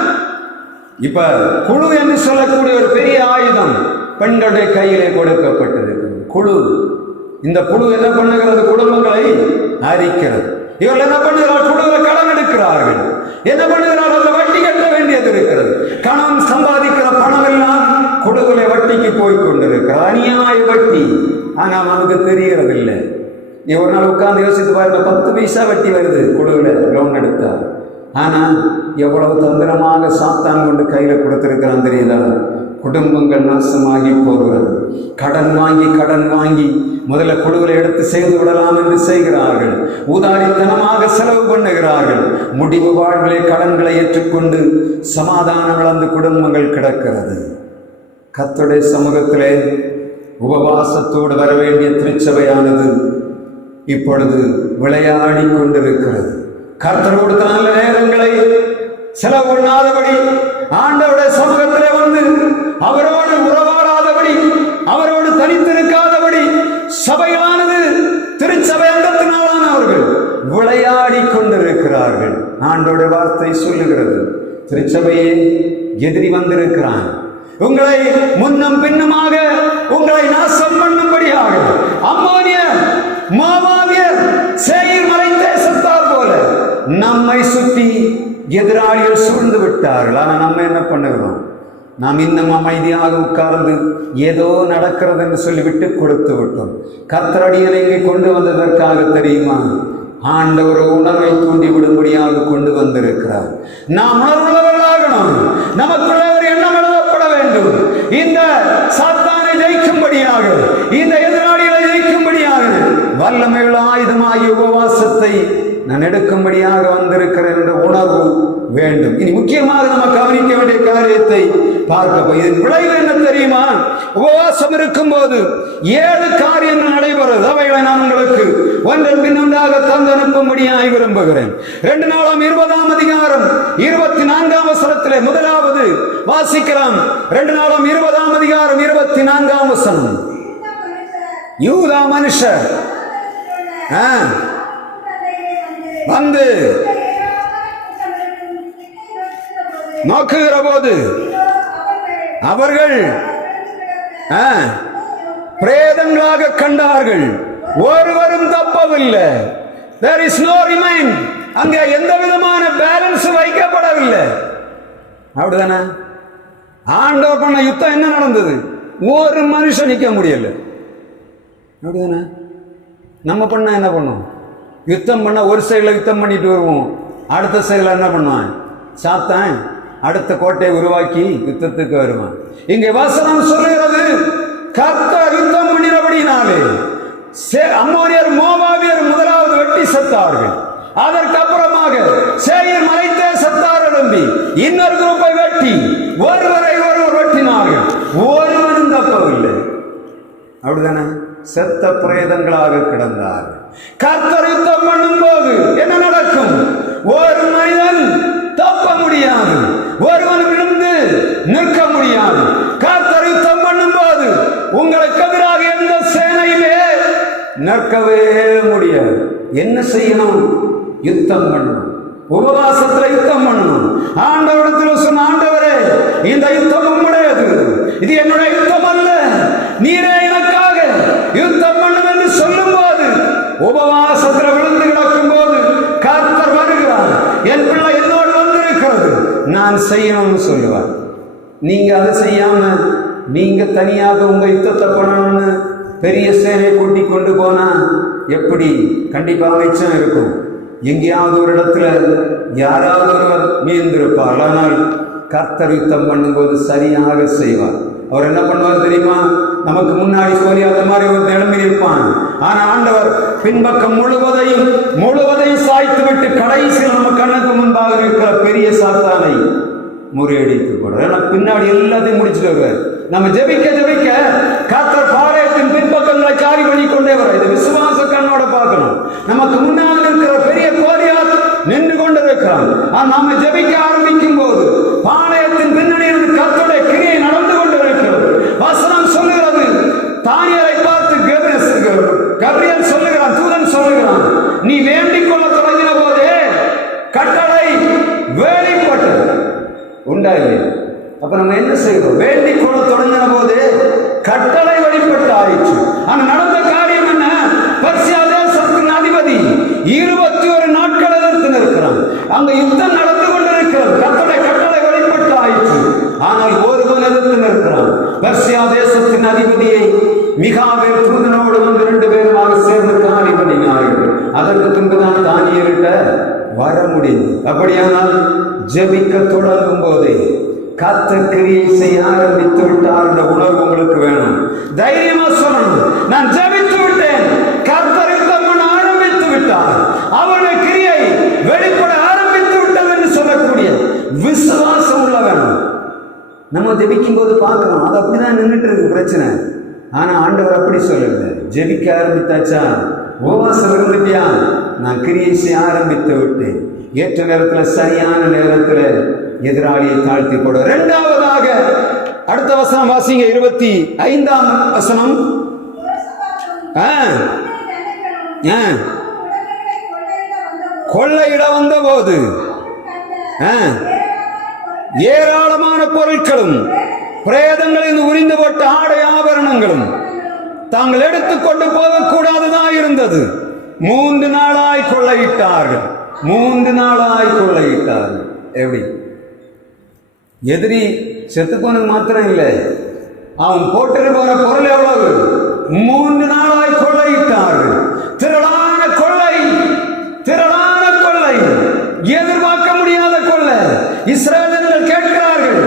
இப்ப குழு என்று சொல்லக்கூடிய ஒரு பெரிய ஆயுதம் பெண்களுடைய கையிலே கொடுக்கப்பட்டிருக்கிறது. குழு. இந்த குழு என்ன பண்ணுகிறது? குடும்பங்களை அரிக்கிறது. இவர்கள் என்ன பண்ணுகிறார்கள்? குழுவில் கடன் எடுக்கிறார்கள். என்ன பண்ணுகிறார்கள்? அந்த வட்டி கட்ட வேண்டியது இருக்கிறது. கணவன் சம்பாதிக்கிற பணம் எல்லாம் குழுவிலே வட்டிக்கு போய் கொண்டிருக்கிறது. அநியாய வட்டி. ஆனால் நமக்கு தெரிகிறது இல்லை. நீ ஒரு நாள் உட்கார்ந்து யோசித்து பாருங்க, 10 பைசா வட்டி வருது குழுவில் லோன் எடுத்தா. ஆனால் எவ்வளவு தந்திரமாக சாத்தான் கொண்டு கையில் கொடுத்திருக்கிறான் தெரியுதா? குடும்பங்கள் நாசமாகி போகிறது. கடன் வாங்கி முதல்ல குழுவில் எடுத்து செய்து விடலாம் என்று செய்கிறார்கள். ஊதாரித்தனமாக செலவு பண்ணுகிறார்கள். முடிவு வாழ்விலே கடன்களை ஏற்றுக்கொண்டு சமாதானம் இழந்து குடும்பங்கள் கிடக்கிறது. கர்த்தருடைய சமூகத்திலே உபவாசத்தோடு வர வேண்டிய திருச்சபையானது இப்பொழுது விளையாடி கொண்டிருக்கிறது. கர்த்தரோடு நல்ல நேரங்களை செலவு பண்ணாதபடி, ஆண்டவருடைய சமூகத்திலே வந்து அவரோடு உறவாடாதபடி, அவரோடு தனித்திருக்காதபடி, சபையானது திருச்சபை அங்கத்தினாலானவர்கள் விளையாடி கொண்டிருக்கிறார்கள். ஆண்டவருடைய வார்த்தை சொல்லுகிறது, திருச்சபையே எதிரி வந்திருக்கிறான். உங்களை முன்னும் பின்னுமாக உங்களை நாசம் பண்ணும்படியாக அம்மோனியர், மோவாபியர், சேயீர் மலை தேசத்தார் போல நம்மை சுற்றி எதிராளிகள் சூழ்ந்து விட்டார்கள். ஆனால் நம்ம என்ன பண்ணுகிறோம்? நாம் இன்னும் அமைதியாக உட்கார்ந்து ஏதோ நடக்கிறது என்று சொல்லி விட்டு கொடுத்து விட்டோம். கர்த்தரடியை இங்கே கொண்டு வந்ததற்காக தெரியுமா? ஆண்டவர் உணர்வை தூண்டி விடும்படியாக கொண்டு வந்திருக்கிறார். நாம் உணர்வுள்ளவர்களாகணும். நமக்குள்ள ஒரு எண்ணம் எழுதப்பட இந்த சாத்தானை ஜெயிக்கும்படியாக, இந்த எதிராளிகளை ஜெயிக்கும்படியாக வல்லமையுள்ள ஆயுதமாகிய உபவாசத்தை நான் எடுக்கும்படியாக வந்திருக்கிறேன் என்ற உணர்வு வேண்டும். இனி முக்கியமாக நம்ம கவனிக்க வேண்டிய காரியத்தை பார்க்க, இதன் விளைவு என்ன தெரியுமா? உபவாசம் இருக்கும் போது 7 காரியங்கள் நடைபெறும். அவைகளை நான் உங்களுக்கு ஒன்றன் பின் ஒன்றாக தந்து அனுப்பும்படியாக விரும்புகிறேன். 2 நாளாம் 20ஆம் அதிகாரம் 24ஆம் வசனத்திலே முதலாவது வாசிக்கலாம். 2 நாளாம் 20ஆம் அதிகாரம் 24ஆம் வசனம். யூதா மனுஷர் வந்து நோக்குகிற போது அவர்கள் பிரேதங்களாக கண்டார்கள், ஒருவரும் தப்பவில்லை. There is no remain. அங்கே எந்த விதமான பேலன்ஸ் வைக்கப்படவில்லை. அப்படிதானே? ஆண்டவர் பண்ண யுத்தம் என்ன நடந்தது? ஒரு மனுஷன் நிற்க முடியல. அப்படிதானே? நம்ம பண்ண என்ன பண்ணோம்? யுத்தம் பண்ண ஒரு சைடில் யுத்தம் பண்ணிட்டு வருவோம், அடுத்த சைடில் என்ன பண்ணுவான்? சாத்தான் அடுத்த கோட்டையை உருவாக்கி யுத்தத்துக்கு வருவான். இங்கே வசனம் சொல்லுகிறது, கர்த்தர் யுத்தம் பண்ணினபடினாலே அம்மோனியர் மோவாபியர் முதலாவது வெட்டி செத்தார்கள். அதற்கு அப்புறமாக சேயீர் மலை தேசத்தார் எழும்பி இன்னொரு குரூப்பை வெட்டி ஒருவரை ஒருவர் வெட்டினார்கள், ஒருவரும் தப்பவில்லை. அப்படிதானே? செத்த பிரேதங்களாக கிடந்தார். கர்த்தர் யுத்தம் பண்ணும் போது என்ன நடக்கும்? ஒரு மனிதன் தப்ப முடியாது, ஒருவன் விழுந்து நிற்க முடியாது. கர்த்தர் யுத்தம் பண்ணும் போது உங்களுக்கு எதிராக எந்த சேனையிலே நிற்கவே முடியாது. என்ன செய்யணும்? யுத்தம் பண்ணணும். உபவாசத்துல யுத்தம் பண்ணணும். ஆண்டவரிடத்தில் சொன்ன, ஆண்டவரே இந்த யுத்தம் உம்முடையது, இது என்னுடைய யுத்தம் அல்ல, நீரே எனக்காக யுத்தம் பண்ணும் என்று சொல்லும் போது, உபவாசத்தில் விழுந்து கிடக்கும் போது கர்த்தர் வருகிறார். என் பிள்ளை என்னோடு வந்திருக்கிறது, நான் செய்யணும்னு சொல்லுவார். நீங்க அதை செய்யாம நீங்க தனியாக உங்க யுத்தத்தை பண்ணணும்னு பெரிய சேனை கூட்டி கொண்டு போனா எப்படி? கண்டிப்பாக மிச்சம் இருக்கும். எங்கேயாவது ஒரு இடத்துல யாராவது ஒருவர் மீந்திருப்பார். ஆனால் கர்த்தர் யுத்தம் பண்ணும்போது சரியாக செய்வார். அவர் என்ன பண்ணுவார் தெரியுமா? நமக்கு முன்னாடி சோரியாத மாதிரி ஒரு நிலைமை இருப்பான். ஆனா ஆண்டவர் பின்பக்கம் முழுவதையும் சாய்த்து விட்டு கடைசியில் நம்ம கண்ணுக்கு முன்பாக இருக்கிற பெரிய சாத்தானை முறியடித்து போடுறார். ஏன்னா பின்னாடி எல்லாத்தையும் முடிச்சுட்டு வருவார். நம்ம ஜெபிக்க ஜெபிக்க கர்த்தர் பாளையத்தின் பின்பக்கங்களை காரி பண்ணி கொண்டே வர. இது விசுவாச கண்ணோட பார்க்கணும். நமக்கு முன்னால் இருக்கிற பெரிய கோலியாத் நின்று கொண்டிருக்கிறான். நாம ஜெபிக்க ஆரம்பிக்கும் போது பாளையத்தின் பின்னணியில் கர்த்தருடைய கிரியை நடந்து கொண்டிருக்கிறது. வசனம் சொல்லுகிறது, தானியேலை பார்த்து கபிரியேல் சொல்லுகிறான், தூதன் சொல்லுகிறான், நீ வேண்டிக் கொள்ள தொடங்கின போதே கட்டளை வெளிப்பட்டது. உண்டா இல்லையா? அப்ப நம்ம என்ன செய்கிறோம்? வேண்டிக் கொள்ள தொடங்கின போது கட்டளை வெளிப்பட்டு ஆயிடுச்சு. ஆனா நடந்த காரியம் என்ன? பர்சியா தேசத்தின் அதிபதி 21 நாட்கள் எதிர்த்து நிற்கிறான். அங்க யுத்தம் நடந்து கொண்டிருக்கிறது. கட்டளை வெளிப்பட்டு ஆயிடுச்சு. ஆனால் ஒருவன் எதிர்த்து நிற்கிறான். பர்சியா தேசத்தின் அதிபதியை மிகாவேல் தூதனோடு வந்து 2 பேருமாக சேர்ந்து காணி பண்ணினார்கள். அதற்கு பின்புதான் தானியேலிட்ட வர முடியும். அப்படியானால் ஜெபிக்க தொடங்கும் போதே கர்த்தர் கிரியை செய்ய ஆரம்பித்து விட்டார் என்ற உணர்வு உங்களுக்கு வேணும். தைரியமா சொல்லணும், நான் ஜெபித்து விட்டேன், கர்த்தர் யுத்தம் பண்ண ஆரம்பித்து விட்டார், அவருடைய கிரியை வெளிப்பட ஆரம்பித்து விட்டது என்று சொல்லக்கூடிய விசுவாசம் உள்ள வேணும். நம்ம ஜெபிக்கும் போது பார்க்கிறோம், அது அப்படிதான் நின்றுட்டு இருக்கு பிரச்சனை. ஆனா ஆண்டவர் அப்படி சொல்லல. ஜெபிக்க ஆரம்பித்தாச்சா, உபவாசம் இருந்துட்டியா, நான் கிரியை செய்ய ஆரம்பித்து விட்டேன். ஏற்ற நேரத்தில் சரியான நேரத்தில் எதிராளியை தாழ்த்தி போட. இரண்டாவதாக அடுத்த வசனம் வாசிங்க, 25ஆம் வசனம். கொள்ளையிட வந்த போது ஏராளமான பொருட்களும் பிரேதங்களில் உரிந்து போட்ட ஆடை ஆபரணங்களும் தாங்கள் எடுத்துக்கொண்டு போகக்கூடாதுதான் இருந்தது. 3 நாளாய் கொள்ளையிட்டார்கள். 3 நாளாய் கொள்ளையிட்டார்கள். எப்படி? எதிரி செத்து போனது மாத்திரம் இல்லை, அவன் போட்டு போற பொருள் எவ்வளவு? 3 நாளாய் கொள்ளையிட்டார்கள். திரளான கொள்ளை, எதிர்பார்க்க முடியாத கொள்ளை. இஸ்ரவேலர்கள் கேட்கிறார்கள்,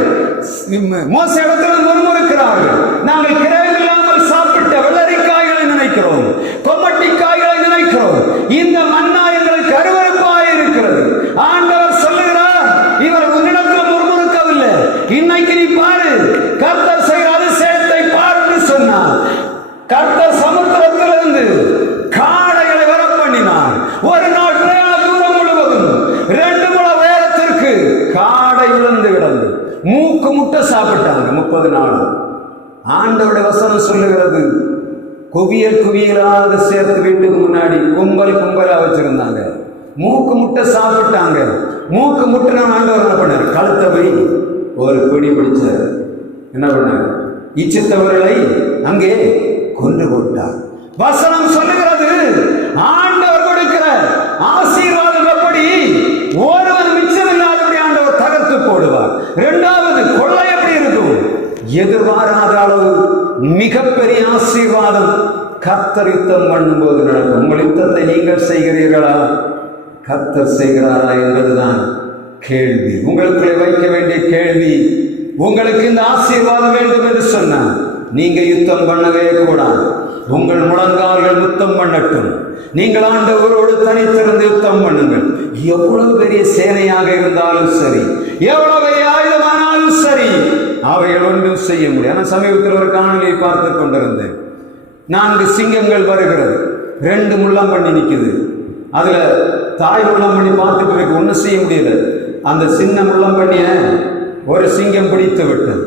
மோசே இடத்துல முறுமுறுக்கிறார்கள். நாங்கள் கிரயமில்லாமல் சாப்பிட்ட வெள்ளரிக்காய்களை நினைக்கிறோம், கொம்மட்டிக்காய்களை நினைக்கிறோம். இந்த மன்னா எங்களுக்கு அருவருப்பாக இருக்கிறது. ஆண்டவர் சொல்லுகிறார், இவர் உன்னிடத்தில் முறுமுறுக்கவில்லை. இன்னைக்கு நீ பாரு, கர்த்தர் செய்கிற அதிசயத்தை பாரு என்று சொன்னார். கர்த்தர் சமுத்திரத்திலிருந்து காடைகளை வர பண்ணினார். ஒரு நாள் பிரயாண தூரம் முழுவதும் 2 முழ உயரத்திற்கு காடை விழுந்து கிடந்து மூக்கு முட்டை சாப்பிட்டாங்க 30 நாள். ஆண்டவருடைய வசனம் சொல்லுகிறது, குவியல் குவியலாக சேர்த்து வீட்டுக்கு முன்னாடி கும்பல் கும்பலா வச்சிருந்தாங்க. மூக்கு முட்டை சாப்பிட்டாங்க. மூக்கு முட்டை ஆண்டவர் என்ன பண்ணார்? கழுத்தை போய் ஒரு பிடி பிடிச்சார். என்ன பண்ணார்? இச்சித்தவர்களை அங்கே கொண்டு போட்டார். வசனம் சொல்லுகிறது, ஆண்டவர் கொடுக்கிற ஆசீர்வாதம் எப்படி ஒருவன் மிச்சம் இல்லாதபடி ஆண்டவர் தகர்த்து போடுவார். 2வது கொள்ளை எப்படி இருக்கும்? எதிர்பாராத அளவு மிகப்பெரிய ஆசீர்வாதம் கர்த்தர் யுத்தம் பண்ணும்போது நடக்கும். உங்கள் யுத்தத்தை நீங்கள் செய்கிறீர்களா, கர்த்தர் செய்கிறாரா என்பதுதான் கேள்வி. உங்களுக்குள்ளே வைக்க வேண்டிய கேள்வி. உங்களுக்கு இந்த ஆசீர்வாதம் வேண்டும் என்று சொன்னார், நீங்க யுத்தம் பண்ணவே கூடாது. உங்கள் முழங்கால்கள் யுத்தம் பண்ணட்டும். நீங்கள் ஆண்டவரோடு தனித்திருந்து யுத்தம் பண்ணுங்கள். எவ்வளவு பெரிய சேனையாக இருந்தாலும் சரி, எவ்வளவு ஆயுதமானாலும் சரி, அவைகள் ஒன்றும் செய்ய முடியும். சமீபத்தில் ஒரு காணொலியை பார்த்து கொண்டிருந்தேன். 4 சிங்கங்கள் வருகிறது, 2 முள்ளம்பண்ணி நிற்குது. அதுல தாய் முள்ளம்பண்ணி பார்த்துட்டு இருக்கு, ஒன்றும் செய்ய முடியல. அந்த சின்ன முள்ளம்பண்ணிய ஒரு சிங்கம் பிடித்து விட்டது.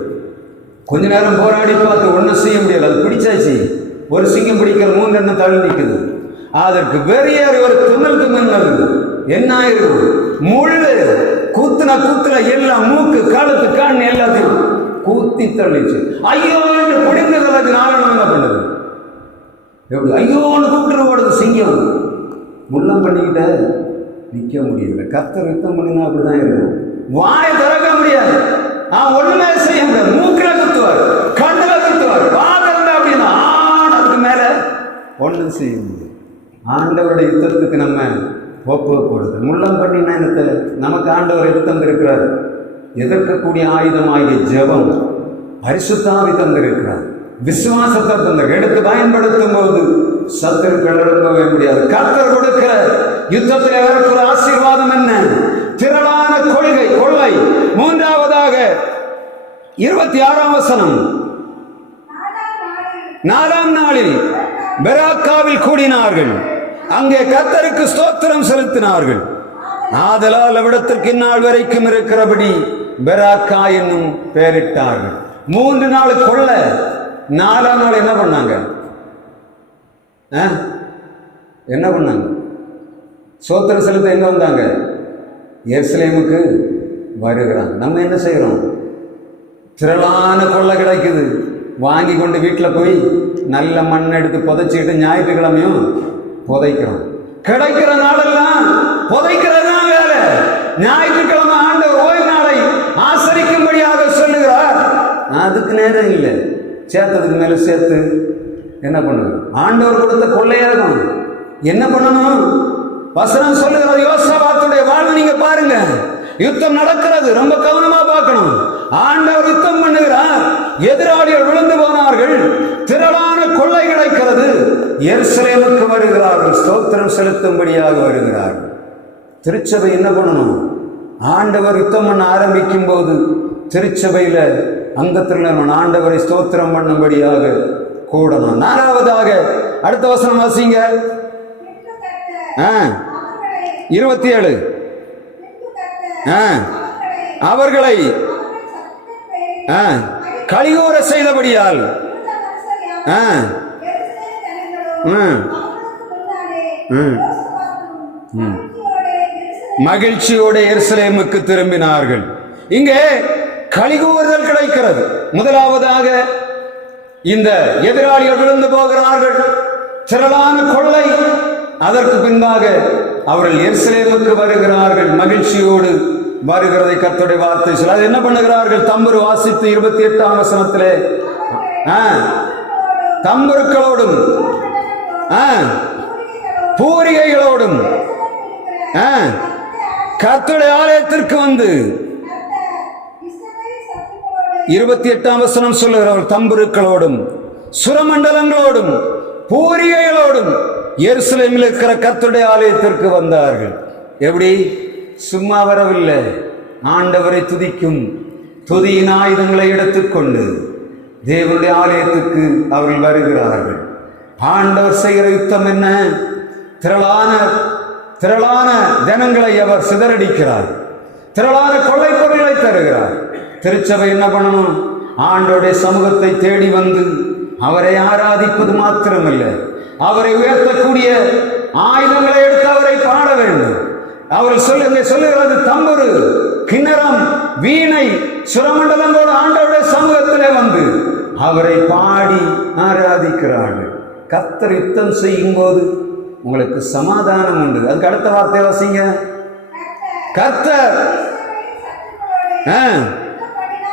கொஞ்ச நேரம் போராடி பார்த்து ஒன்றும் செய்ய முடியல, அது பிடிச்சாச்சு. ஒரு சிங்கம் பிடிக்கிற 3 எண்ணம் தள்ளி நிற்குது. அதற்கு வெறியாரி ஒரு துணலுக்கு மின்னது. என்ன ஆயிருக்கு? முள்ளு கூத்துன எல்லாம் மூக்கு கழுத்து கண் எல்லாத்தையும் கூத்தி தள்ளிச்சு. ஐயோ என்று பிடிந்ததற்கு நாராயணம் என்ன பண்ணுது? எப்படி ஐயோன்னு கூப்பிட்டு ஓடுது சிங்கம். முள்ளம் பண்ணிக்கிட்ட நிற்க முடியல. கர்த்தர் யுத்தம் பண்ணினா அப்படிதான் இருக்கும். வாயை திறக்க முடியாது, ஒண்ணுமே செய்ய முடியாது. மூக்கில குத்துவார், கண்ணுல குத்துவார், பாத்திரம் அப்படின்னா அதுக்கு மேல ஒண்ணும் செய்ய முடியாது. ஆண்டவருடைய யுத்தத்துக்கு நம்ம ஒப்புக்கொடுது. முள்ளம் பண்ணினா என்னத்தை? நமக்கு ஆண்டவர் யுத்தம் இருக்கிறார். எதிர்க்கக்கூடிய ஆயுதமாகிய ஜெபம், பரிசுத்தாவி தந்திருக்கிறார், விசுவாசத்தை தந்த எடுத்து பயன்படுத்தும் போது சத்துருக்கள் எழும்பவே முடியாது. கர்த்தர் கொடுக்கிற யுத்தத்தில் இருக்கிற ஆசீர்வாதம் என்ன? திரளான கொள்ளை. 3வதாக 26ஆம் வசனம், 4ஆம் நாளில் பெராக்காவில் கூடினார்கள், அங்கே கர்த்தருக்கு ஸ்தோத்திரம் செலுத்தினார்கள். ஆதலால் அவ்விடத்திற்கு இந்நாள் வரைக்கும் இருக்கிறபடி பெராக்கா என்னும் பெயரிட்டார்கள். 3 நாள் கொள்ள, 4ஆம் நாள் என்ன பண்ணாங்க? என்ன பண்ணாங்க? ஸ்தோத்திரம் செலுத்த எங்க வந்தாங்க? எருசலேமுக்கு வருகிறாங்க. நம்ம என்ன செய்கிறோம்? திரளான கொள்ளை கிடைக்குது, வாங்கி கொண்டு வீட்டில் போய் நல்ல மண் எடுத்து புதைச்சிக்கிட்டு ஞாயிற்றுக்கிழமையும் புதைக்கிறோம். கிடைக்கிற நாளெல்லாம் புதைக்கிறதுதான் வேலை. ஞாயிற்றுக்கிழமை ஆண்டவர் ஓய்வு நாளை ஆசரிக்கும்படியாக சொல்லுகிறார். அதுக்கு நேரம் இல்லை. சேர்த்ததுக்கு மேல சேர்த்து என்ன பண்ணுது? ஆண்டவர் கொடுத்த கொள்ளையாகும். என்ன பண்ணணும்? வசனம் சொல்லுகிறது. யோசாபாத்துடைய வாழ்வு நீங்க பாருங்க. யுத்தம் நடக்கிறது, ரொம்ப கவனமா பார்க்கணும். ஆண்டவர் யுத்தம் பண்ணுகிறார், எதிராளிகள் விழுந்து போனார்கள், திரளான கொள்ளை கிடைக்கிறது. எருசலேமுக்கு வருகிறார்கள், ஸ்தோத்திரம் செலுத்தும்படியாக வருகிறார்கள். திருச்சபை என்ன பண்ணணும்? ஆண்டவர் யுத்தம் பண்ண ஆரம்பிக்கும் போது திருச்சபையில அங்கத்தில் ஆண்டவரை ஸ்தோத்திரம் பண்ணும்படியாக கூடணும். 4வதாக அடுத்த வசனம் வாசிங்க. 27. அவர்களை கலிகூர செய்தபடியால் மகிழ்ச்சியோட எருசலேமுக்கு திரும்பினார்கள். இங்கே கலிகூறுதல் கிடைக்கிறது. முதலாவதாக இந்த எதிராளிகள் விழுந்து போகிறார்கள், திரளான கொள்ளை. அதற்கு பின்பாக அவர்கள் எருசலேமுக்கு வருகிறார்கள், மகிழ்ச்சியோடு வருகிறதை கர்த்தருடைய வார்த்தை சொல்ல. அது என்ன பண்ணுகிறார்கள்? தம்புரு வாசித்து 28ஆம் வசனத்திலே தம்புருக்களோடும் பூரிகைகளோடும் கர்த்தருடைய ஆலயத்திற்கு வந்து 28ஆம் வசனம் சொல்லுகிறவர் தம்புருக்களோடும் சுரமண்டலங்களோடும் பூரிகைகளோடும் எருசலேமில் இருக்கிற கர்த்தருடைய ஆலயத்திற்கு வந்தார்கள். எப்படி? சும்மா வரவில்லை. ஆண்டவரை துதிக்கும் துதியின் ஆயுதங்களை எடுத்துக்கொண்டு தேவனுடைய ஆலயத்துக்கு அவர்கள் வருகிறார்கள். ஆண்டவர் செய்கிற யுத்தம் என்ன? திரளான ஜனங்களை அவர் சிதறடிக்கிறார். திரளான கொள்ளை பொருள்களை தருகிறார். திருச்சபை என்ன பண்ணணும்? ஆண்டவருடைய சமூகத்தை தேடி வந்து அவரை ஆராதிப்பது மாத்திரமல்ல, அவரை உயர்த்தக்கூடிய ஆயுதங்களை எடுத்து அவரை பாட வேண்டும். அவர் சொல்லுகிறது தம்புரு, கிண்ணறம், வீணை, சுரமண்டலங்களோடு ஆண்டவருடைய சமூகத்திலே வந்து அவரை பாடி ஆராதிக்கிறார்கள். கர்த்தர் யுத்தம் செய்யும் போது உங்களுக்கு சமாதானம் உண்டு. அதுக்கு அடுத்த வார்த்தை வாசிங்க. கர்த்தர்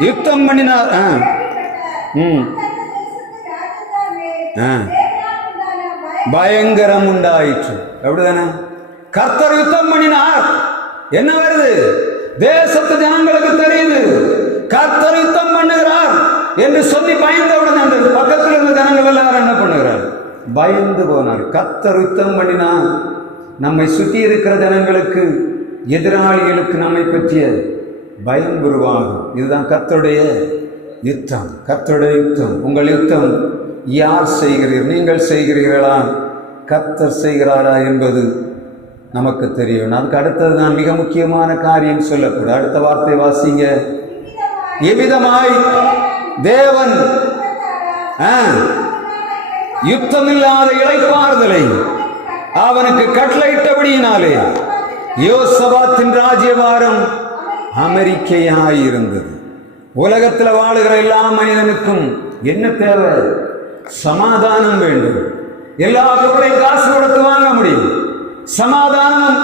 யுத்தம் பண்ணினார். பயங்கரம் உண்டாயிற்று. அப்படிதானே? கர்த்தர் யுத்தம் பண்ணினார். என்ன வருது? தேசத்து ஜனங்களுக்கு தெரியுது கர்த்தர் யுத்தம் பண்ணுகிறார் என்று சொல்லி பயந்தவுடன் அந்த பக்கத்தில் இருந்த ஜனங்கள் எல்லாரும் என்ன பண்ணுகிறார்? பயந்து போனார். கர்த்தர் யுத்தம் பண்ணினார். நம்மை சுற்றி இருக்கிற ஜனங்களுக்கு, எதிராளிகளுக்கு நம்மை பற்றிய பயம் உருவாகும். இதுதான் கர்த்தருடைய யுத்தம். கர்த்தருடைய யுத்தம். உங்கள் யுத்தம் யார் செய்கிறீர்கள்? நீங்கள் செய்கிறீர்களா? கர்த்தர் செய்கிறாரா என்பது நமக்கு தெரியும். அதுக்கு அடுத்தது நான் மிக முக்கியமான காரியம் சொல்லக்கூடாது. அடுத்த வார்த்தை வாசிங்க. எவ்விதமாய் தேவன் யுத்தமில்லாத இளைப்பாறுதலை அவனுக்கு கட்டளையிட்டபடியினாலே யோசபாத்தின் ராஜ்யபாரம் அமெரிக்கையாயிருந்தது. உலகத்தில் வாழுகிற எல்லா மனிதனுக்கும் என்ன தேவை? சமாதானம் வேண்டும். எல்லா பொருளையும் காசு கொடுத்து வாங்க முடியும். சமாதானம்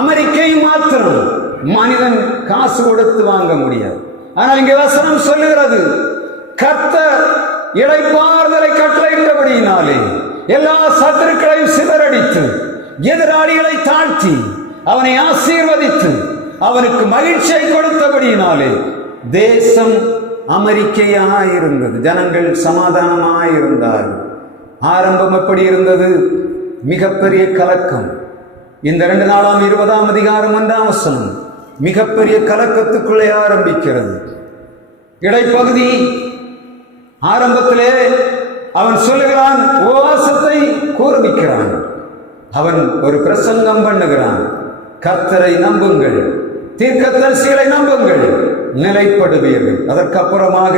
அமெரிக்கையும் மாத்திரம் மனிதன் காசு கொடுத்து வாங்க முடியாது. ஆனால் இங்கே வசனம் சொல்லுகிறது, கர்த்தர் இளைப்பாறுதலை கட்டளையிட்டபடியினாலே எல்லா சத்துருக்களையும் சிதறடித்து எதிராளிகளை தாழ்த்தி அவனை ஆசீர்வதித்து அவனுக்கு மகிழ்ச்சியை கொடுத்தபடியினாலே தேசம் அமெரிக்கையாயிருந்தது. ஜனங்கள் சமாதானமாயிருந்தார்கள். ஆரம்பம் எப்படி இருந்தது? மிகப்பெரிய கலக்கம். இந்த 2 நாளாம் 20ஆம் அதிகாரம் 1ஆம் வசனம் மிகப்பெரிய கலக்கத்துக்குள்ளே ஆரம்பிக்கிறது. இடைப்பகுதி ஆரம்பத்திலே அவன் சொல்லுகிறான், உபவாசத்தை கூறுவிக்கிறான். அவன் ஒரு பிரசங்கம் பண்ணுகிறான். கர்த்தரை நம்புங்கள், தீர்க்கதரிசிகளை நம்புங்கள், நிலைப்படுவீர்கள். அதற்கப்புறமாக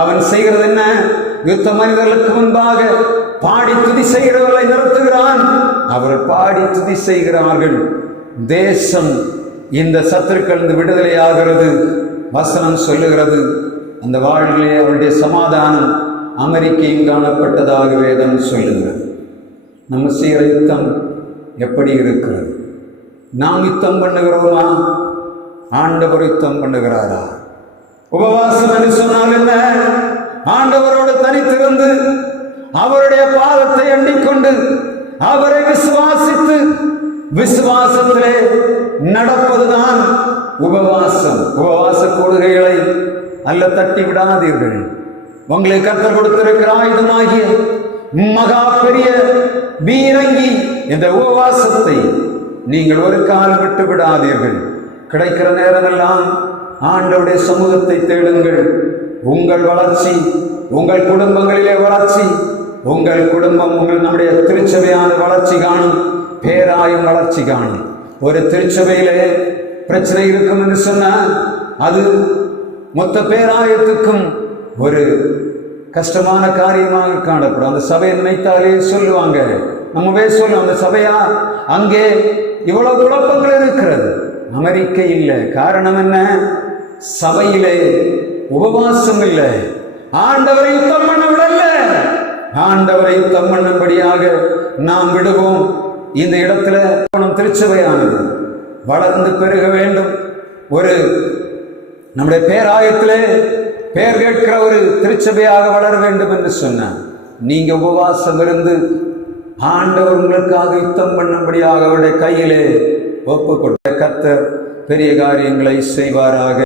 அவன் செய்கிறது என்ன? யுத்த மனிதர்களுக்கு முன்பாக பாடி துதி செய்கிறவர்களை நிறுத்துகிறான். அவர்கள் பாடி துதி செய்கிறார்கள். தேசம் இந்த சத்துருக்கள் விடுதலை ஆகிறது. வசனம் சொல்லுகிறது, அந்த வாழ்விலே அவருடைய சமாதானம் அமெரிக்கையும் காணப்பட்டதாக வேதம் சொல்லுகிறது. நம்ம செய்கிற யுத்தம் எப்படி இருக்கிறது? நாம் யுத்தம் பண்ணுகிறோமா? ஆண்டவர் யுத்தம் பண்ணுகிறாரா? உபவாசம் என்று சொன்னால் என்ன? ஆண்டவரோடு தனித்திருந்து அவருடைய பாதத்தை எண்ணிக்கொண்டு அவரை விசுவாசித்து விசுவாசத்திலே நடப்பதுதான் உபவாசம். உபவாச கூடுகைகளை அல்ல தட்டி விடாதீர்கள். உங்களை கர்த்தர் கொடுத்திருக்கிற ஆயுதமாகிய மகா பெரிய பீரங்கி என்ற உபவாசத்தை நீங்கள் ஒரு காலம் விட்டு விடாதீர்கள். கிடைக்கிற நேரமெல்லாம் ஆண்டவருடைய சமூகத்தை தேடுங்கள். உங்கள் வளர்ச்சி, உங்கள் குடும்பங்களிலே வளர்ச்சி, உங்கள் குடும்பம், நம்முடைய திருச்சபையான வளர்ச்சி காணும், பேராயும் வளர்ச்சி காணும். ஒரு திருச்சபையிலே பிரச்சனை இருக்கும் என்று சொன்னால் அது மொத்த பேராயத்துக்கும் ஒரு கஷ்டமான காரியமாக காணப்படும். அந்த சபையை நினைத்தாலே சொல்லுவாங்க, நம்மவே சொல்லுவோம், அந்த சபையா அங்கே இவ்வளவு குழப்பங்கள் இருக்கிறது. அமெரிக்கை இல்லை. காரணம் என்ன? சபையிலே உபவாசம் இல்லை. ஆண்டவரை யுத்தம் பண்ண விடல. ஆண்டவரை யுத்தம் பண்ணும்படியாக நாம் விடுவோம். இந்த இடத்துல திருச்சபையானது வளர்ந்து பெருக வேண்டும். ஒரு நம்முடைய பேராயத்திலே பெயர் கேட்கிற ஒரு திருச்சபையாக வளர வேண்டும் என்று சொன்னார். நீங்க உபவாசம் இருந்து ஆண்டவர் உங்களுக்காக யுத்தம் பண்ணும்படியாக அவருடைய கையிலே ஒப்பு கொடுத்த கர்த்தர் பெரிய காரியங்களை செய்வாராக.